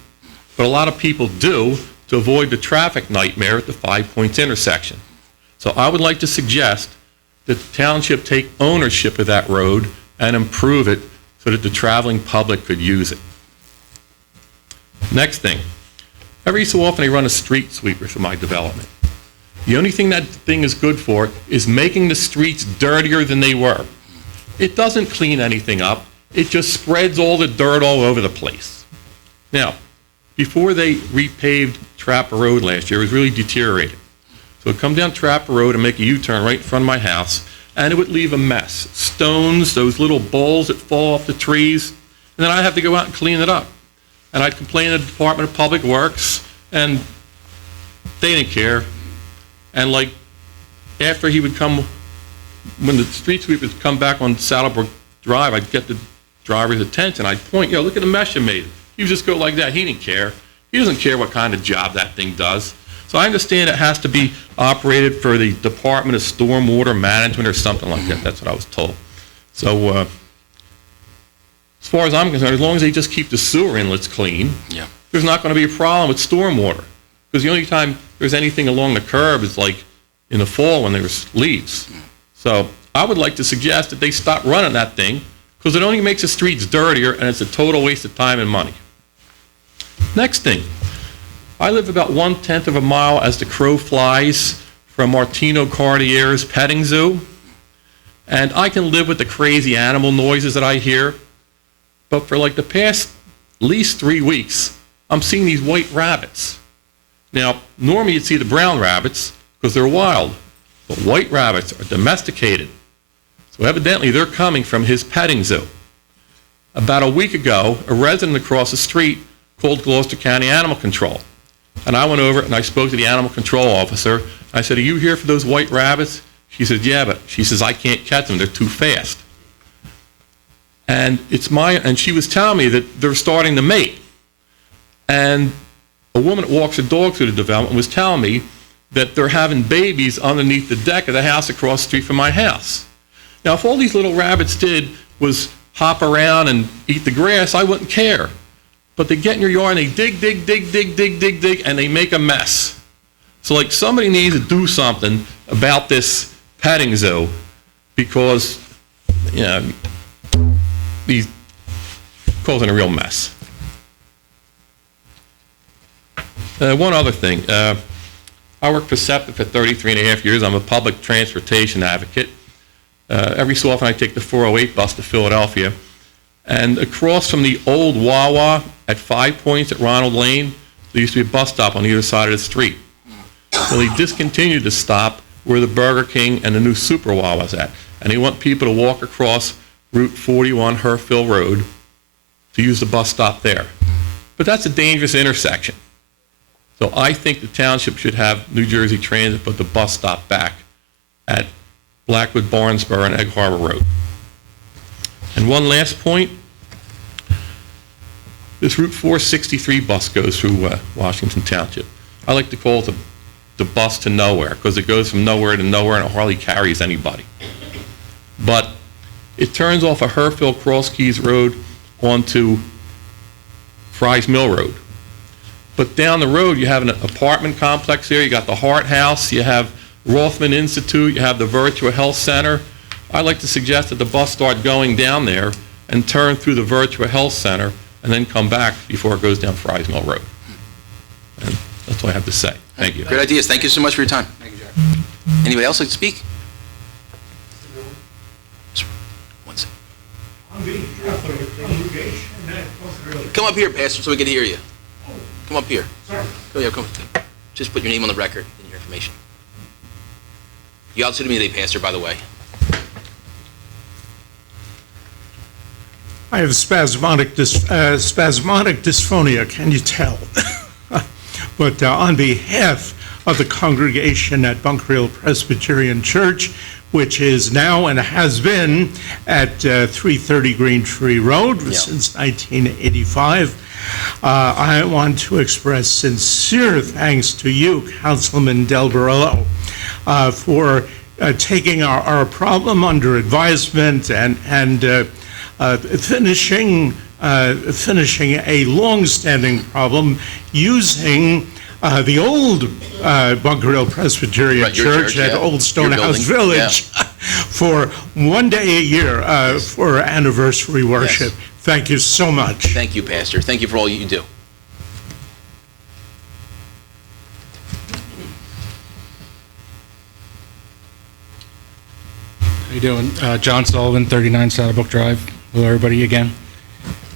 But a lot of people do to avoid the traffic nightmare at the 5 Points intersection. So I would like to suggest that the township take ownership of that road and improve it so that the traveling public could use it. Next thing, every so often I run a street sweeper through my development. The only thing that thing is good for is making the streets dirtier than they were. It doesn't clean anything up. It just spreads all the dirt all over the place. Now, before they repaved Trapper Road last year, it was really deteriorated. So it would come down Trapper Road and make a U-turn right in front of my house, and it would leave a mess. Stones, those little balls that fall off the trees, and then I'd have to go out and clean it up. And I'd complain to the Department of Public Works, and they didn't care. And like, after he would come, when the street sweepers would come back on Saddlebrook Drive, I'd get the driver's attention. I'd point, look at the mess you made. He would just go like that. He didn't care. He doesn't care what kind of job that thing does. So I understand it has to be operated for the Department of Stormwater Management or something like that. That's what I was told. So as far as I'm concerned, as long as they just keep the sewer inlets clean, there's not going to be a problem with stormwater. Because the only time there's anything along the curb is like in the fall when there's leaves. So I would like to suggest that they stop running that thing because it only makes the streets dirtier and it's a total waste of time and money. Next thing, I live about 1/10 of a mile as the crow flies from Martino Cartier's petting zoo. And I can live with the crazy animal noises that I hear. But for like the past at least 3 weeks, I'm seeing these white rabbits. Now, normally you'd see the brown rabbits because they're wild, but white rabbits are domesticated. So evidently they're coming from his petting zoo. About a week ago, a resident across the street called Gloucester County Animal Control. And I went over and I spoke to the animal control officer. I said, "Are you here for those white rabbits?" She said, "Yeah, but," she says, "I can't catch them, they're too fast." And she was telling me that they're starting to mate. And a woman that walks her dog through the development was telling me that they're having babies underneath the deck of the house across the street from my house. Now, if all these little rabbits did was hop around and eat the grass, I wouldn't care. But they get in your yard and they dig, and they make a mess. So, like, somebody needs to do something about this petting zoo because, he's causing a real mess. One other thing. I worked for SEPTA for 33.5 years. I'm a public transportation advocate. Every so often I take the 408 bus to Philadelphia. And across from the old Wawa at 5 Points at Ronald Lane, there used to be a bus stop on either side of the street. So they discontinued the stop where the Burger King and the new Super Wawa's at. And they want people to walk across Route 41 Herfield Road to use the bus stop there. But that's a dangerous intersection. So I think the township should have New Jersey Transit put the bus stop back at Blackwood, Barnesboro, and Egg Harbor Road. And one last point, this Route 463 bus goes through Washington Township. I like to call it the the bus to nowhere, because it goes from nowhere to nowhere and it hardly carries anybody. But it turns off of Herfield Cross Keys Road onto Fry's Mill Road. But down the road, you have an apartment complex here, you got the Hart House, you have Rothman Institute, you have the Virtual Health Center. I'd like to suggest that the bus start going down there and turn through the Virtual Health Center and then come back before it goes down Fry's Mill Road. And that's all I have to say. Thank you. Great ideas. Thank you so much for your time. Thank you, Jack. Anybody else like to speak? One second. Come up here, Pastor, so we can hear you. Come up here. Come here, come. Just put your name on the record and your information. You also to me today, Pastor, by the way. I have spasmodic dysphonia, can you tell? But on behalf of the congregation at Bunker Hill Presbyterian Church, which is now and has been at 330 Green Tree Road since 1985, I want to express sincere thanks to you, Councilman Del Barello, for taking our problem under advisement and finishing a long-standing problem using the old Bunker Hill Presbyterian Church at Old Stonehouse Village for one day a year for anniversary worship. Yes. Thank you so much. Thank you, Pastor. Thank you for all you do. How you doing? John Sullivan, 39 Saddlebrook Drive. Hello, everybody, again.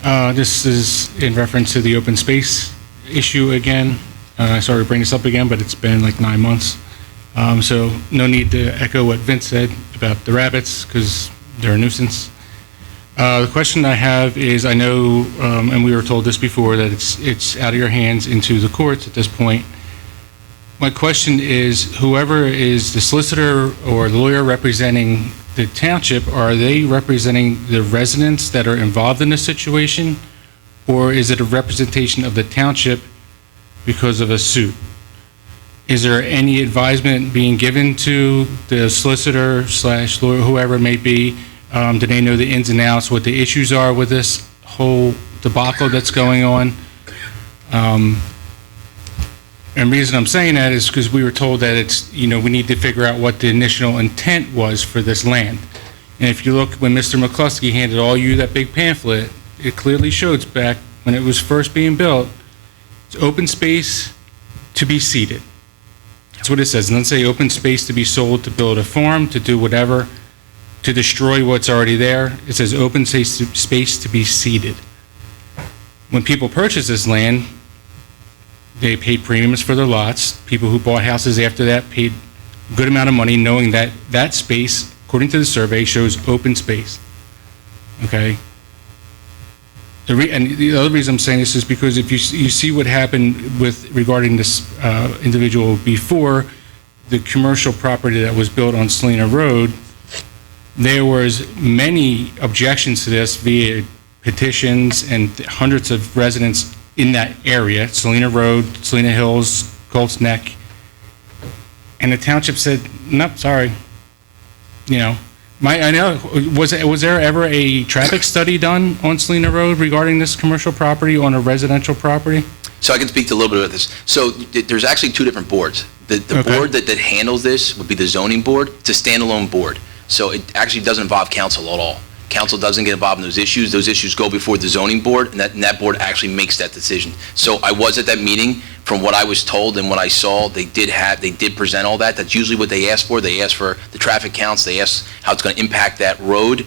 This is in reference to the open space issue again. Sorry to bring this up again, but it's been like 9 months. So no need to echo what Vince said about the rabbits, because they're a nuisance. The question I have is, I know, and we were told this before, that it's out of your hands into the courts at this point. My question is, whoever is the solicitor or the lawyer representing the township, are they representing the residents that are involved in this situation, or is it a representation of the township because of a suit? Is there any advisement being given to the solicitor / lawyer, whoever it may be? Do they know the ins and outs, what the issues are with this whole debacle that's going on? And the reason I'm saying that is because we were told that it's, we need to figure out what the initial intent was for this land. And if you look, when Mr. McCluskey handed all you that big pamphlet, it clearly shows back when it was first being built, it's open space to be seeded. That's what it says. It doesn't say open space to be sold, to build a farm, to do whatever, to destroy what's already there. It says open space to be seeded. When people purchase this land, they paid premiums for their lots. People who bought houses after that paid a good amount of money, knowing that that space, according to the survey, shows open space. Okay? And the other reason I'm saying this is because if you see what happened regarding this individual before, the commercial property that was built on Salina Road, there was many objections to this via petitions and hundreds of residents in that area, Salina Road, Salina Hills, Colts Neck, and the township said, nope, sorry. I know, was there ever a traffic study done on Salina Road regarding this commercial property on a residential property? So I can speak to a little bit about this. So there's actually two different boards. The board that handles this would be the zoning board. It's a standalone board. So it actually doesn't involve council at all. Council doesn't get involved in those issues. Those issues go before the zoning board, and that board actually makes that decision. So I was at that meeting. From what I was told and what I saw, they did present all that. That's usually what they ask for. They ask for the traffic counts. They ask how it's going to impact that road.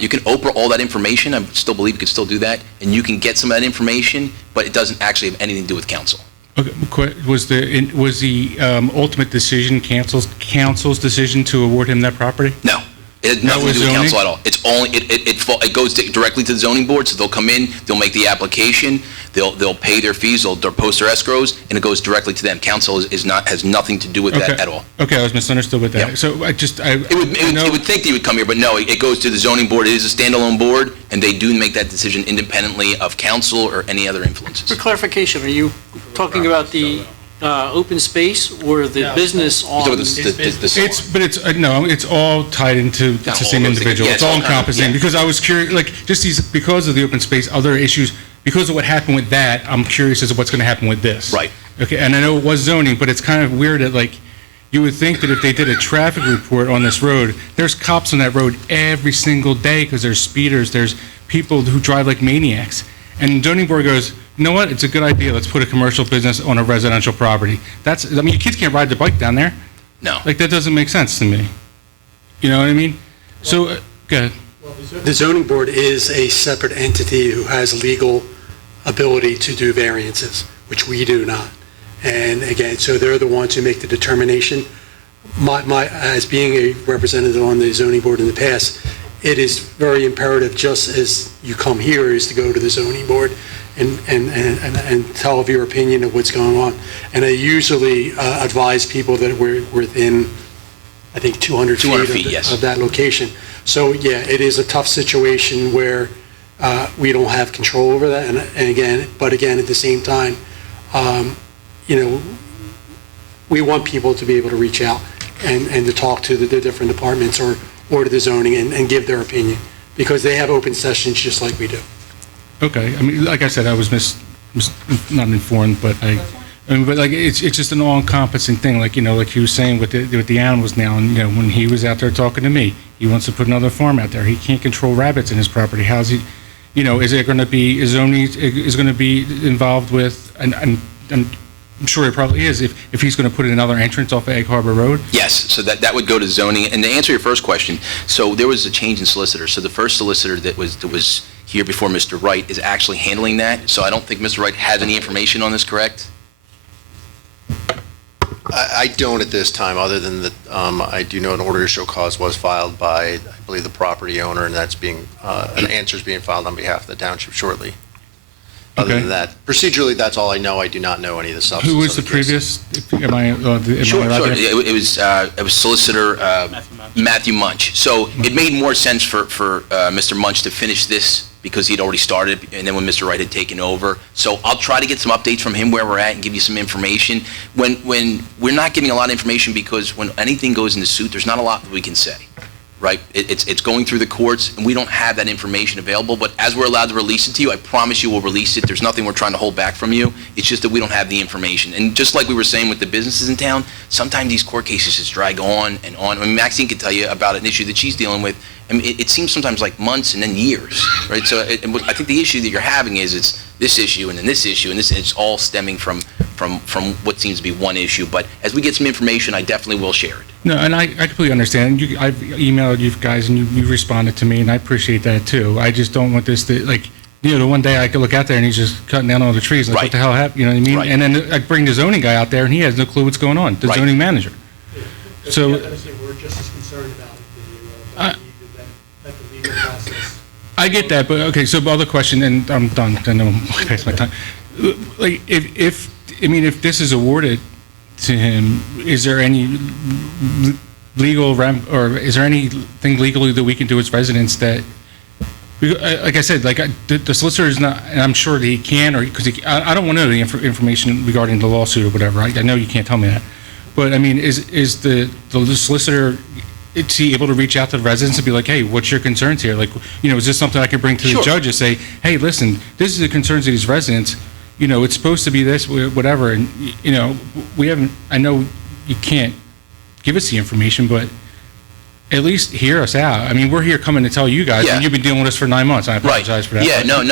You can Oprah all that information. I still believe you can still do that, and you can get some of that information, but it doesn't actually have anything to do with council. Okay, was the ultimate decision council's decision to award him that property? No. It has nothing to do with council at all. It's only, it goes directly to the zoning board, so they'll come in, they'll make the application, they'll pay their fees, they'll post their escrows, and it goes directly to them. Council has nothing to do with that at all. Okay, I was misunderstood with that. Yeah. So It would think that you would come here, but no, it goes to the zoning board. It is a standalone board, and they do make that decision independently of council or any other influences. For clarification, are you talking about the open space or the business on? It's all tied into the same individual. It's all encompassing, because I was curious, like, because of the open space, other issues, because of what happened with that, I'm curious as to what's going to happen with this. Right. Okay, and I know it was zoning, but it's kind of weird that, like, you would think that if they did a traffic report on this road, there's cops on that road every single day, because there's speeders, there's people who drive like maniacs. And the zoning board goes, you know what, it's a good idea, let's put a commercial business on a residential property. I mean, your kids can't ride their bike down there. No. Like, that doesn't make sense to me. You know what I mean? So, go ahead. The zoning board is a separate entity who has legal ability to do variances, which we do not. And again, so they're the ones who make the determination. As being a representative on the zoning board in the past, it is very imperative, just as you come here, is to go to the zoning board and tell of your opinion of what's going on. And I usually advise people that we're within, I think, 200 feet yes. of that location. So yeah, it is a tough situation where we don't have control over that. And again, at the same time, we want people to be able to reach out and to talk to the different departments or to the zoning and give their opinion, because they have open sessions just like we do. Okay, I mean, like I said, I was not informed, but it's just an all-encompassing thing, like he was saying with the animals now, and when he was out there talking to me, he wants to put another farm out there. He can't control rabbits in his property. How's he? Is it going to be zoning is going to be involved with? And I'm sure it probably is if he's going to put in another entrance off of Egg Harbor Road. Yes, so that would go to zoning. And to answer your first question, so there was a change in solicitor. So the first solicitor that was here before Mr. Wright is actually handling that. So I don't think Mr. Wright has any information on this, correct? I don't at this time, other than that I do know an order to show cause was filed by, I believe, the property owner, and that's an answer is being filed on behalf of the township shortly. Other than that, procedurally, that's all I know. I do not know any of the substance. Who was the previous? Sure. It was Solicitor Matthew Munch. So it made more sense for Mr. Munch to finish this because he'd already started, and then when Mr. Wright had taken over. So I'll try to get some updates from him where we're at and give you some information. When we're not getting a lot of information, because when anything goes into suit, there's not a lot that we can say. Right? It's going through the courts, and we don't have that information available, but as we're allowed to release it to you, I promise you we'll release it. There's nothing we're trying to hold back from you. It's just that we don't have the information. And just like we were saying with the businesses in town, sometimes these court cases just drag on and on. I mean, Maxine could tell you about an issue that she's dealing with. I mean, it seems sometimes like months and then years, right? So I think the issue that you're having is it's this issue and then this issue, and it's all stemming from what seems to be one issue. But as we get some information, I definitely will share it. No, and I completely understand. I've emailed you guys, and you responded to me, and I appreciate that too. I just don't want this to, like, the one day I could look out there and he's just cutting down all the trees. Like, right. What the hell happened? You know what I mean? Right. And then I bring the zoning guy out there, and he has no clue what's going on, the Right. zoning manager. Yeah, So we're just as concerned about the legal process. I get that, but okay, so other question, and I'm done, I know I'm past my time. Like, if this is awarded to him, is there any legal or is there anything legally that we can do as residents that, like I said, like the solicitor is not, and I'm sure that he can, or because I don't want to know the information regarding the lawsuit or whatever. I know you can't tell me that, but I mean, is the solicitor, is he able to reach out to the residents and be like, hey, what's your concerns here? Like, is this something I can bring to the judge and say, hey, listen, this is the concerns of these residents. It's supposed to be this, whatever. And, we haven't, I know you can't give us the information, but at least hear us out. I mean, we're here coming to tell you guys, and you've been dealing with us for 9 months. I apologize for that. Yeah, no,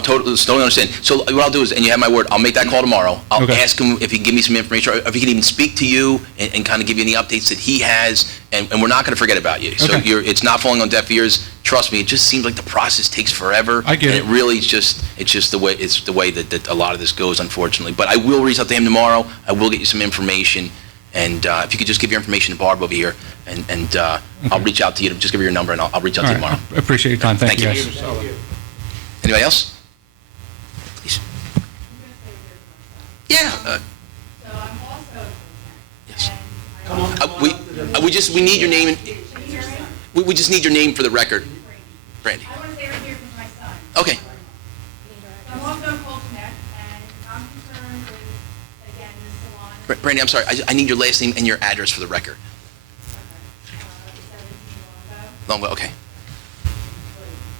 totally understand. So what I'll do is, and you have my word, I'll make that call tomorrow. I'll ask him if he can give me some information, or if he can even speak to you and kind of give you any updates that he has, and we're not going to forget about you. So it's not falling on deaf ears. Trust me, it just seems like the process takes forever. I get it. And it really is just the way that a lot of this goes, unfortunately. But I will reach out to him tomorrow. I will get you some information. And if you could just give your information to Barb over here, and I'll reach out to you. Just give her your number, and I'll reach out to you tomorrow. I appreciate your time. Thank you, guys. Anybody else? Please. Yeah. Yes. We need your name. We just need your name for the record, Brandy. I want to say right here for my son. Okay. I'm also in Colton Neck, and I'm concerned with, again, this salon Brandy, I'm sorry, I need your last name and your address for the record. Longbow, okay.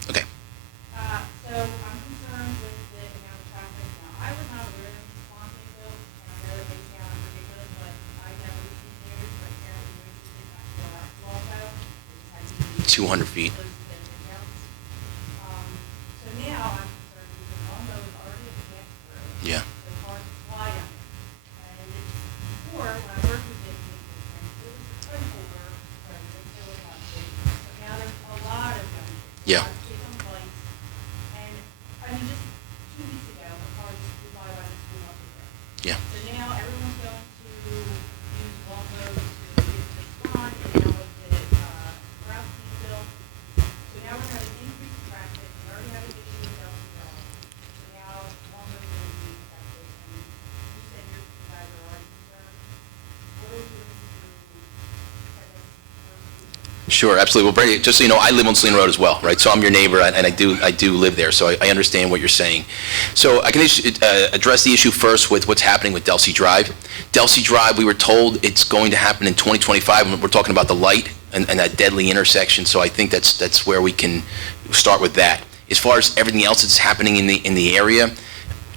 Okay. So I'm concerned with the amount of traffic now. I was not aware of these quantum bills, and I know that they sound ridiculous, but I never received news, but apparently news is getting back to our also. 200 feet. So now I'm concerned because Longbow is already a pass through. Yeah. So cars fly on it. And it's before, when I worked with it, it was a simple work, but they still was not big. But now there's a lot of them. Yeah. Kids on bikes. And, I mean, just 2 weeks ago, a car just flew by the school up there. Yeah. So now everyone's going to use Longbow to get the pond, and now with the, route being built. So now we're going to increase traffic, we already have an issue with Delta Drive. So now Longbow's going to be affected, and you said you guys are already concerned. What are we doing to prevent worse? Sure, absolutely. Well, Brady, just so you know, I live on Saline Road as well, right? So I'm your neighbor, and I do live there, so I understand what you're saying. So I can address the issue first with what's happening with Delsey Drive. Delsey Drive, we were told it's going to happen in 2025, and we're talking about the light and that deadly intersection, so I think that's where we can start with that. As far as everything else that's happening in the area,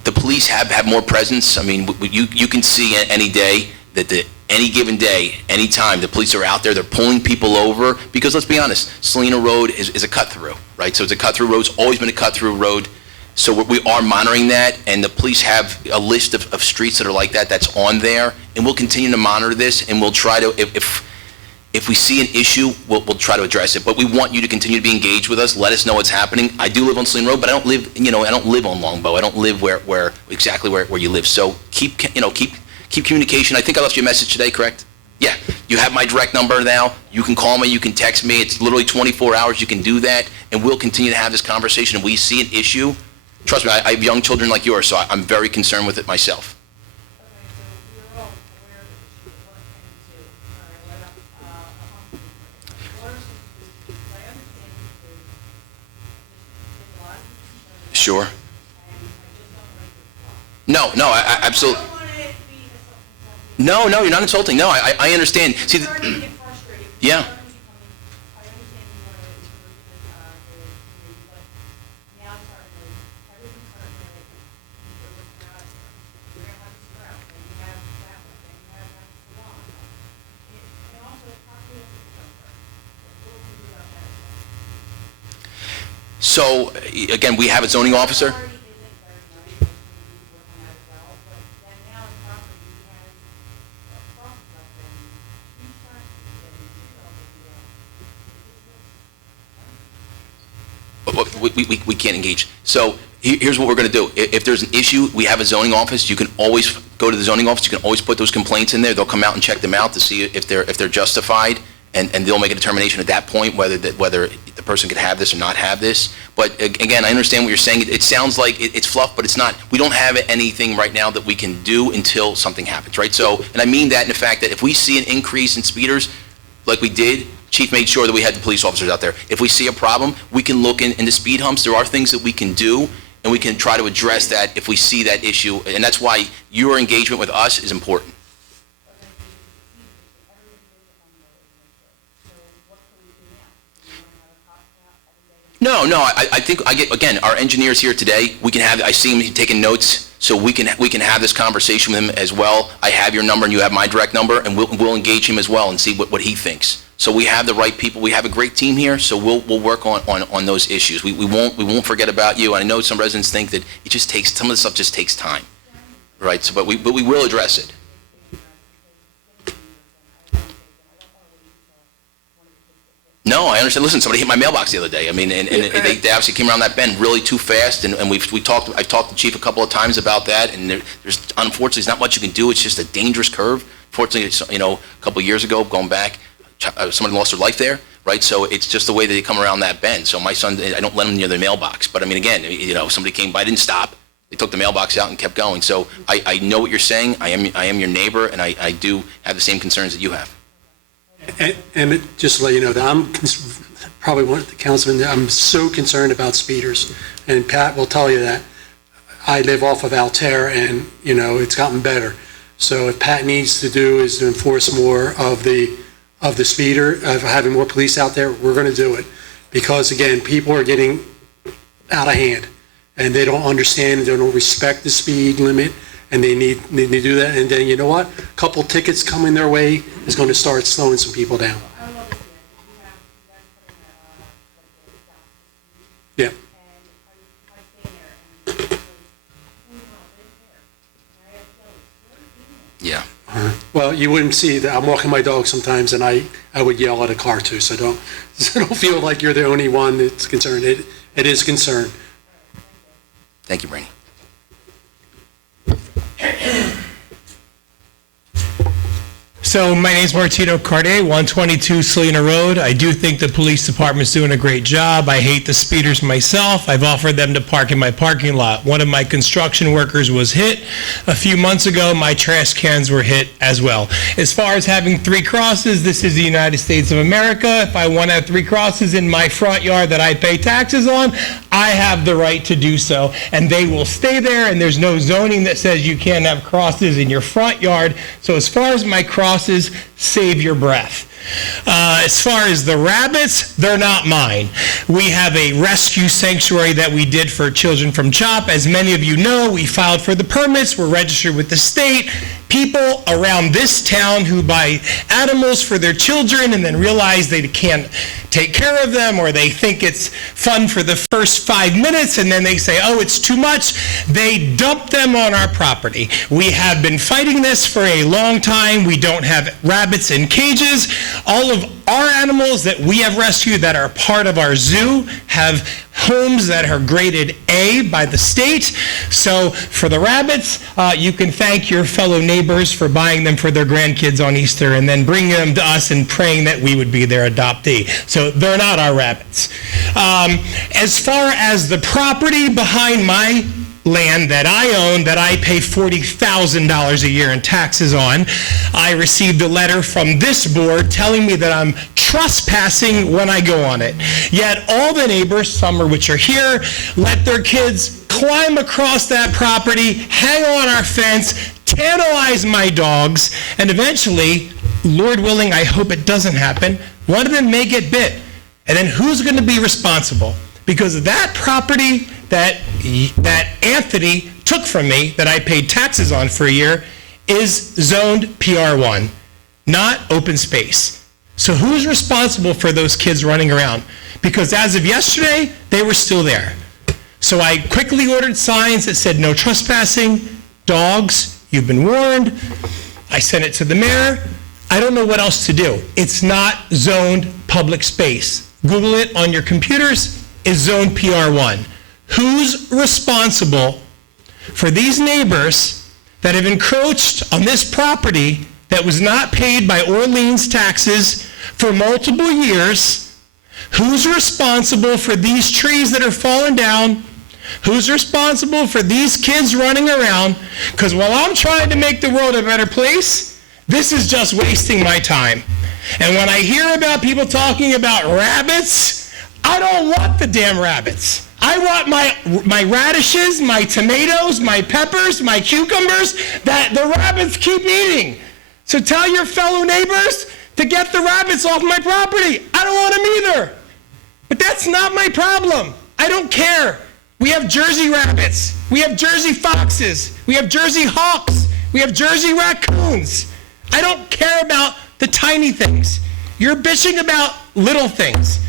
the police have more presence. I mean, you can see any day that any given day, any time, the police are out there, they're pulling people over, because let's be honest, Salina Road is a cut-through, right? So it's a cut-through road, it's always been a cut-through road, so we are monitoring that, and the police have a list of streets that are like that that's on there, and we'll continue to monitor this, and we'll try to, if we see an issue, we'll try to address it, but we want you to continue to be engaged with us, let us know what's happening. I do live on Salina Road, but I don't live on Longbow, I don't live exactly where you live, so keep communication. I think I left you a message today, correct? Yeah, you have my direct number now. You can call me, you can text me. It's literally 24 hours. You can do that, and we'll continue to have this conversation. If we see an issue, trust me, I have young children like yours, so I'm very concerned with it myself. Okay, so we're all aware of the issue, but what can we do? All right, what about, what are some solutions? Because I understand there's a lot of concerns. Sure. And I just don't like your No, I absolutely. I don't want it to be a something. No, you're not insulting. No, I understand. See, It's starting to get frustrated. Yeah. I understand you want to improve the community, but now it's starting to, everything's starting to be overcrowded. We're going to have a sprout, then you have that one, then you have that salon. And also, it's property of the developer. What do we do about that as well? so again, we have a zoning officer. Already isn't very nice, and we need to work on that as well, but then now the property has a cross up and huge traffic, and you don't get the We can't engage. So here's what we're going to do. If there's an issue, we have a zoning office. You can always go to the zoning office. You can always put those complaints in there. They'll come out and check them out to see if they're justified, and they'll make a determination at that point whether the person could have this or not have this. But again, I understand what you're saying. It sounds like it's fluff, but it's not. We don't have anything right now that we can do until something happens, right? So, and I mean that in the fact that if we see an increase in speeders, like we did, Chief made sure that we had the police officers out there. If we see a problem, we can look into speed humps. There are things that we can do, and we can try to address that if we see that issue. And that's why your engagement with us is important. No, I think, again, our engineer's here today. I see him taking notes, so we can have this conversation with him as well. I have your number and you have my direct number, and we'll engage him as well and see what he thinks. So we have the right people. We have a great team here, so we'll work on those issues. We won't forget about you. I know some residents think that some of the stuff just takes time, right? So, but we will address it. No, I understand. Listen, somebody hit my mailbox the other day. I mean, and they obviously came around that bend really too fast, and I've talked to the chief a couple of times about that, and there's unfortunately there's not much you can do. It's just a dangerous curve. Fortunately, a couple of years ago, going back, somebody lost their life there, right? So it's just the way that they come around that bend. So my son, I don't let him near the mailbox. But I mean, again, somebody came by, didn't stop. They took the mailbox out and kept going. So I know what you're saying. I am your neighbor, and I do have the same concerns that you have. And just to let you know that I'm probably one of the councilmen, I'm so concerned about speeders. And Pat will tell you that. I live off of Altair, and, it's gotten better. So if Pat needs to do is to enforce more of the speeder, of having more police out there, we're going to do it. Because again, people are getting out of hand and they don't understand, they don't respect the speed limit, and they need to do that. And then, you know what? A couple tickets coming their way is going to start slowing some people down. Yeah. Yeah. Well, you wouldn't see that. I'm walking my dog sometimes, and I would yell at a car too. So don't feel like you're the only one that's concerned. It is concerned. Thank you, Brainy. So my name's Martino Carde, 122 Selena Road. I do think the police department's doing a great job. I hate the speeders myself. I've offered them to park in my parking lot. One of my construction workers was hit a few months ago. My trash cans were hit as well. As far as having 3 crosses, this is the United States of America. If I want to have 3 crosses in my front yard that I pay taxes on, I have the right to do so, and they will stay there, and there's no zoning that says you can't have crosses in your front yard. So as far as my crosses, save your breath. As far as the rabbits, they're not mine. We have a rescue sanctuary that we did for children from CHOP. As many of you know, we filed for the permits, we're registered with the state. People around this town who buy animals for their children and then realize they can't take care of them, or they think it's fun for the first 5 minutes and then they say, oh, it's too much, they dump them on our property. We have been fighting this for a long time. We don't have rabbits in cages. All of our animals that we have rescued that are part of our zoo have homes that are graded A by the state. So for the rabbits, you can thank your fellow neighbors for buying them for their grandkids on Easter and then bringing them to us and praying that we would be their adoptee. So they're not our rabbits. As far as the property behind my land that I own, that I pay $40,000 a year in taxes on, I received a letter from this board telling me that I'm trespassing when I go on it. Yet all the neighbors, some of which are here, let their kids climb across that property, hang on our fence, tantalize my dogs, and eventually, Lord willing, I hope it doesn't happen, one of them may get bit. And then who's going to be responsible? Because that property that Anthony took from me, that I paid taxes on for a year, is zoned PR1, not open space. So who's responsible for those kids running around? Because as of yesterday, they were still there. So I quickly ordered signs that said no trespassing, dogs, you've been warned. I sent it to the mayor. I don't know what else to do. It's not zoned public space. Google it on your computers. Is zoned PR1. Who's responsible for these neighbors that have encroached on this property that was not paid by Orleans taxes for multiple years? Who's responsible for these trees that are falling down? Who's responsible for these kids running around? Because while I'm trying to make the world a better place, this is just wasting my time. And when I hear about people talking about rabbits, I don't want the damn rabbits. I want my radishes, my tomatoes, my peppers, my cucumbers that the rabbits keep eating. So tell your fellow neighbors to get the rabbits off my property. I don't want them either. But that's not my problem. I don't care. We have Jersey rabbits. We have Jersey foxes. We have Jersey hawks. We have Jersey raccoons. I don't care about the tiny things. You're bitching about little things.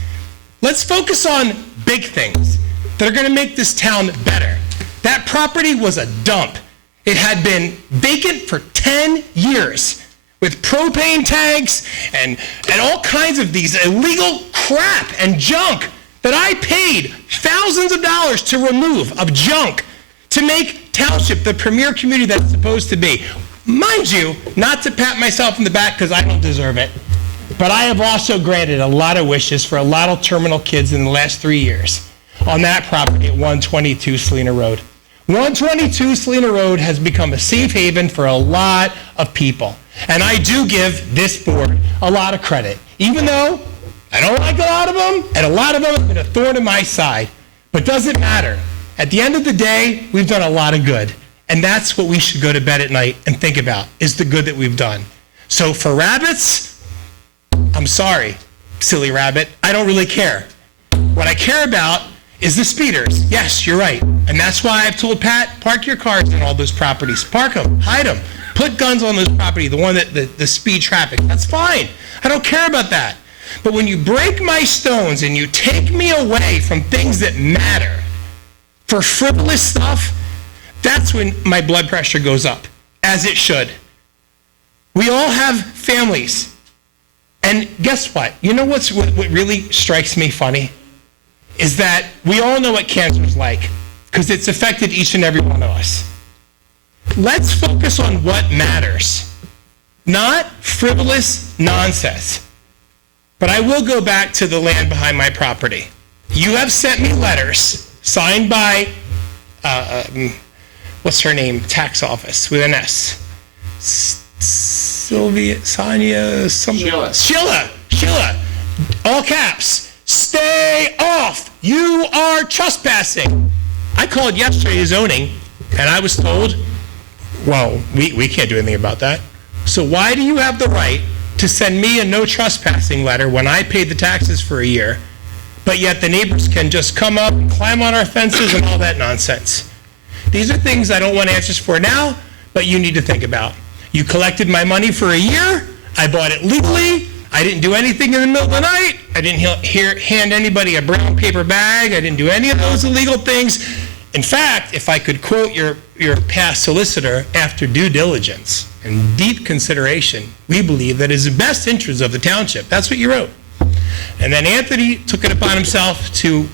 Let's focus on big things that are going to make this town better. That property was a dump. It had been vacant for 10 years with propane tanks and all kinds of these illegal crap and junk that I paid thousands of dollars to remove, of junk, to make Township the premier community that it's supposed to be. Mind you, not to pat myself in the back because I don't deserve it, but I have also granted a lot of wishes for a lot of terminal kids in the last 3 years on that property at 122 Selena Road. 122 Selena Road has become a safe haven for a lot of people. And I do give this board a lot of credit, even though I don't like a lot of them, and a lot of them have been a thorn in my side. But doesn't matter. At the end of the day, we've done a lot of good. And that's what we should go to bed at night and think about, is the good that we've done. So for rabbits, I'm sorry, silly rabbit, I don't really care. What I care about is the speeders. Yes, you're right. And that's why I've told Pat, park your cars in all those properties. Park them, hide them. Put guns on those properties, the one that the speed traffic. That's fine. I don't care about that. But when you break my stones and you take me away from things that matter for frivolous stuff, that's when my blood pressure goes up, as it should. We all have families. And guess what? You know what really strikes me funny? Is that we all know what cancer is like, because it's affected each and every one of us. Let's focus on what matters, not frivolous nonsense. But I will go back to the land behind my property. You have sent me letters signed by, what's her name, tax office with an S. Sylvia, Sonia, something. Sheila, all caps. Stay off. You are trespassing. I called yesterday to zoning, and I was told, well, we can't do anything about that. So why do you have the right to send me a no trespassing letter when I paid the taxes for a year, but yet the neighbors can just come up and climb on our fences and all that nonsense? These are things I don't want answers for now, but you need to think about. You collected my money for a year. I bought it legally. I didn't do anything in the middle of the night. I didn't hand anybody a brown paper bag. I didn't do any of those illegal things. In fact, if I could quote your past solicitor, after due diligence and deep consideration, we believe that it is the best interest of the township. That's what you wrote. And then Anthony took it upon himself to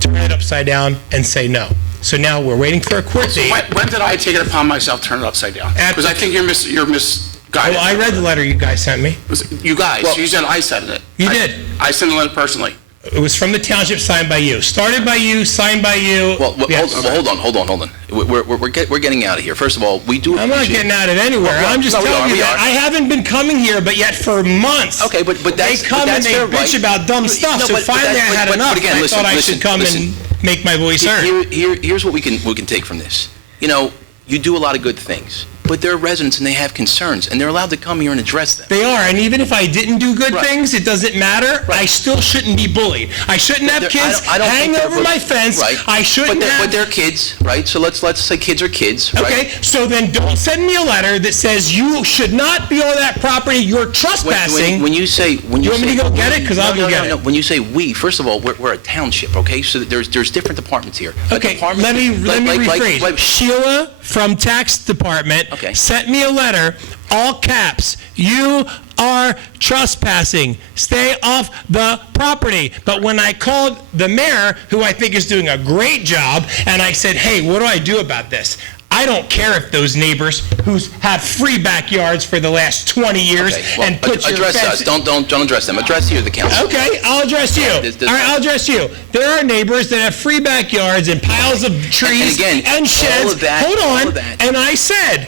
turn it upside down and say no. So now we're waiting for a court date. When did I take it upon myself to turn it upside down? Because I think you're misguided. Well, I read the letter you guys sent me. You guys? Well, you said I sent it. You did. I sent the letter personally. It was from the township, signed by you. Started by you, signed by you. Well, yes. hold on. We're getting out of here. First of all, we do. I'm not getting out of anywhere. I'm just telling you that I haven't been coming here, but yet for months. Okay, but that's they come and they bitch about dumb stuff. So finally, I had enough. Again, I thought I should come and make my voice heard. Here's what we can take from this. You know, you do a lot of good things, but they're residents and they have concerns, and they're allowed to come here and address them. They are, and even if I didn't do good things, it doesn't matter. Right. I still shouldn't be bullied. I shouldn't have kids hang over my fence. Right. I shouldn't have... But they're kids, right? So let's say kids are kids, right? Okay, so then don't send me a letter that says you should not be on that property, you're trespassing. When you say... you want me to go get it? Because I'll go get it. When you say we, first of all, we're a township, okay? So there's different departments here. Okay, let me rephrase. Sheila from tax department sent me a letter, all caps, you are trespassing, stay off the property. But when I called the mayor, who I think is doing a great job, and I said, hey, what do I do about this? I don't care if those neighbors who have free backyards for the last 20 years and put your address fence... us. Don't address them. Address here, the council. Okay, I'll address you. All right, I'll address you. There are neighbors that have free backyards and piles of trees and sheds. All of that, hold on. And I said,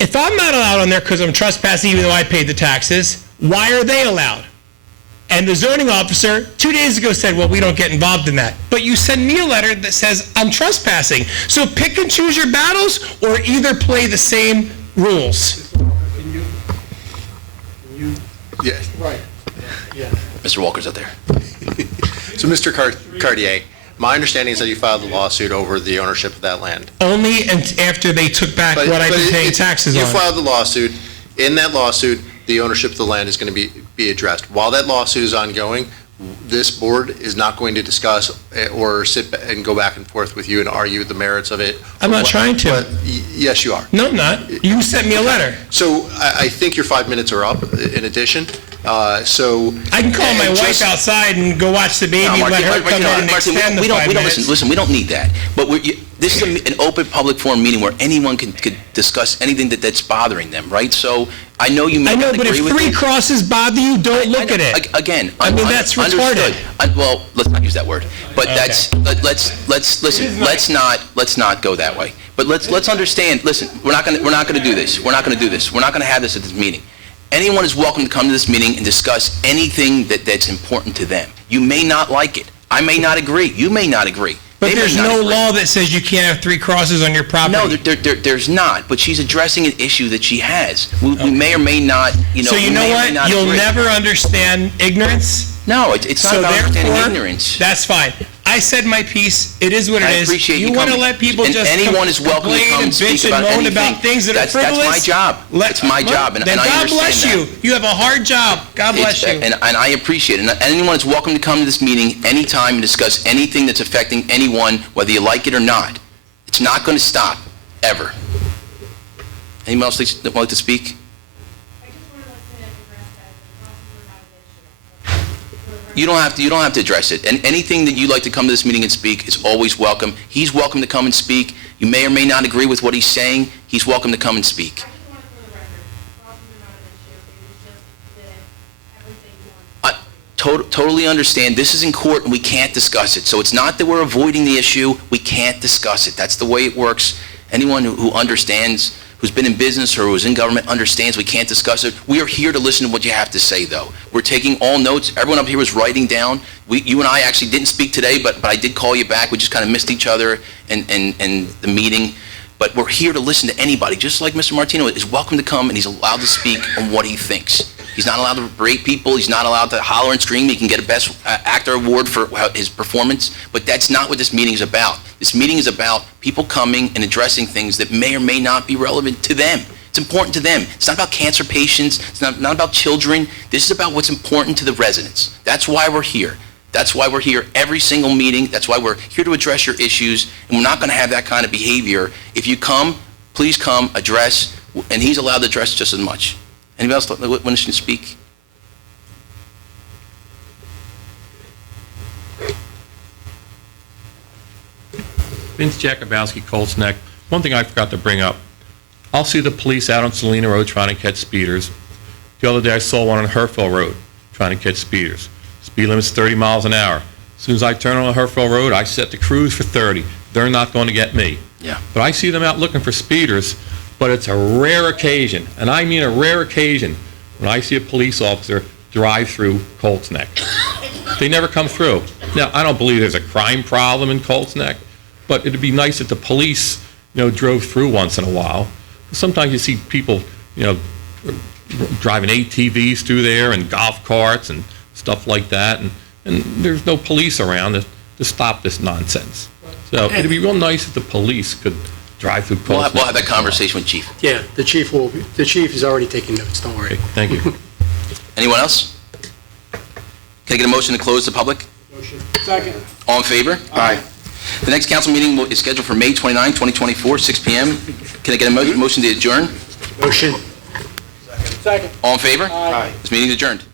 if I'm not allowed on there because I'm trespassing even though I paid the taxes, why are they allowed? And the zoning officer 2 days ago said, well, we don't get involved in that. But you send me a letter that says I'm trespassing. So pick and choose your battles or either play the same rules. Yes. Right. Yeah. Mr. Walker's out there. So, Mr. Cartier, my understanding is that you filed a lawsuit over the ownership of that land. Only after they took back what I've been paying taxes on. You filed the lawsuit. In that lawsuit, the ownership of the land is going to be addressed. While that lawsuit is ongoing, this board is not going to discuss or sit and go back and forth with you and argue the merits of it. I'm not trying to. Yes, you are. No, I'm not. You sent me a letter. So I think your 5 minutes are up in addition. So I can call my wife outside and go watch the baby and let her come in and extend the 5 minutes. Listen, we don't need that. But this is an open public forum meeting where anyone could discuss anything that's bothering them, right? So I know you may not agree with me. But if 3 crosses bother you, don't look at it. Again, I mean, that's retarded. Well, let's not use that word. But let's listen. Let's not go that way. But let's understand. Listen, we're not going to do this. We're not going to do this. We're not going to have this at this meeting. Anyone is welcome to come to this meeting and discuss anything that's important to them. You may not like it. I may not agree. You may not agree. But They may there's not no agree. law that says you can't have 3 crosses on your property. No, there's not, but she's addressing an issue that she has. We may or may not, So you we know may or may what? not You'll agree. never understand ignorance. No, it's not So about understanding therefore, ignorance. That's fine. I said my piece. It is what it I is. appreciate you want to coming. let people And just anyone is welcome to complain come and speak bitch and about moan anything. about things that are frivolous. That's my job. It's my job, and then I God understand bless that. you. You have a hard job. God bless you. And I appreciate it. And anyone is welcome to come to this meeting anytime and discuss anything that's affecting anyone, whether you like it or not. It's not going to stop, ever. Anyone else that would like to speak? You don't have to address it. And anything that you'd like to come to this meeting and speak is always welcome. He's welcome to come and speak. You may or may not agree with what he's saying. He's welcome to come and speak. I totally understand. This is in court and we can't discuss it. So it's not that we're avoiding the issue. We can't discuss it. That's the way it works. Anyone who understands, who's been in business or who's in government understands we can't discuss it. We are here to listen to what you have to say, though. We're taking all notes. Everyone up here was writing down. You and I actually didn't speak today, but I did call you back. We just kind of missed each other and the meeting. But we're here to listen to anybody, just like Mr. Martino is welcome to come and he's allowed to speak on what he thinks. He's not allowed to berate people. He's not allowed to holler and scream. He can get a Best Actor award for his performance. But that's not what this meeting is about. This meeting is about people coming and addressing things that may or may not be relevant to them. It's important to them. It's not about cancer patients. It's not about children. This is about what's important to the residents. That's why we're here. That's why we're here every single meeting. That's why we're here to address your issues. And we're not going to have that kind of behavior. If you come, please come, address, and he's allowed to address just as much. Anybody else want to speak? Vince Jakubowski, Colts Neck. One thing I forgot to bring up. I'll see the police out on Salina Road trying to catch speeders. The other day I saw one on Herfell Road trying to catch speeders. Speed limit's 30 miles an hour. As soon as I turn on Herfell Road, I set the cruise for 30. They're not going to get me. Yeah. But I see them out looking for speeders, but it's a rare occasion, and I mean a rare occasion, when I see a police officer drive through Colts Neck. They never come through. Now, I don't believe there's a crime problem in Colts Neck, but it'd be nice if the police, drove through once in a while. Sometimes you see people, driving ATVs through there and golf carts and stuff like that, and there's no police around to stop this nonsense. So it'd be real nice if the police could drive through Colts Neck. We'll have that conversation with Chief. Yeah, the chief is already taking notes, don't worry. Okay, thank you. Anyone else? Can I get a motion to close the public? Motion. Second. All in favor? Aye. The next council meeting is scheduled for May 29, 2024, 6 p.m. Can I get a motion to adjourn? Motion. Second. All in favor? Aye. This meeting is adjourned.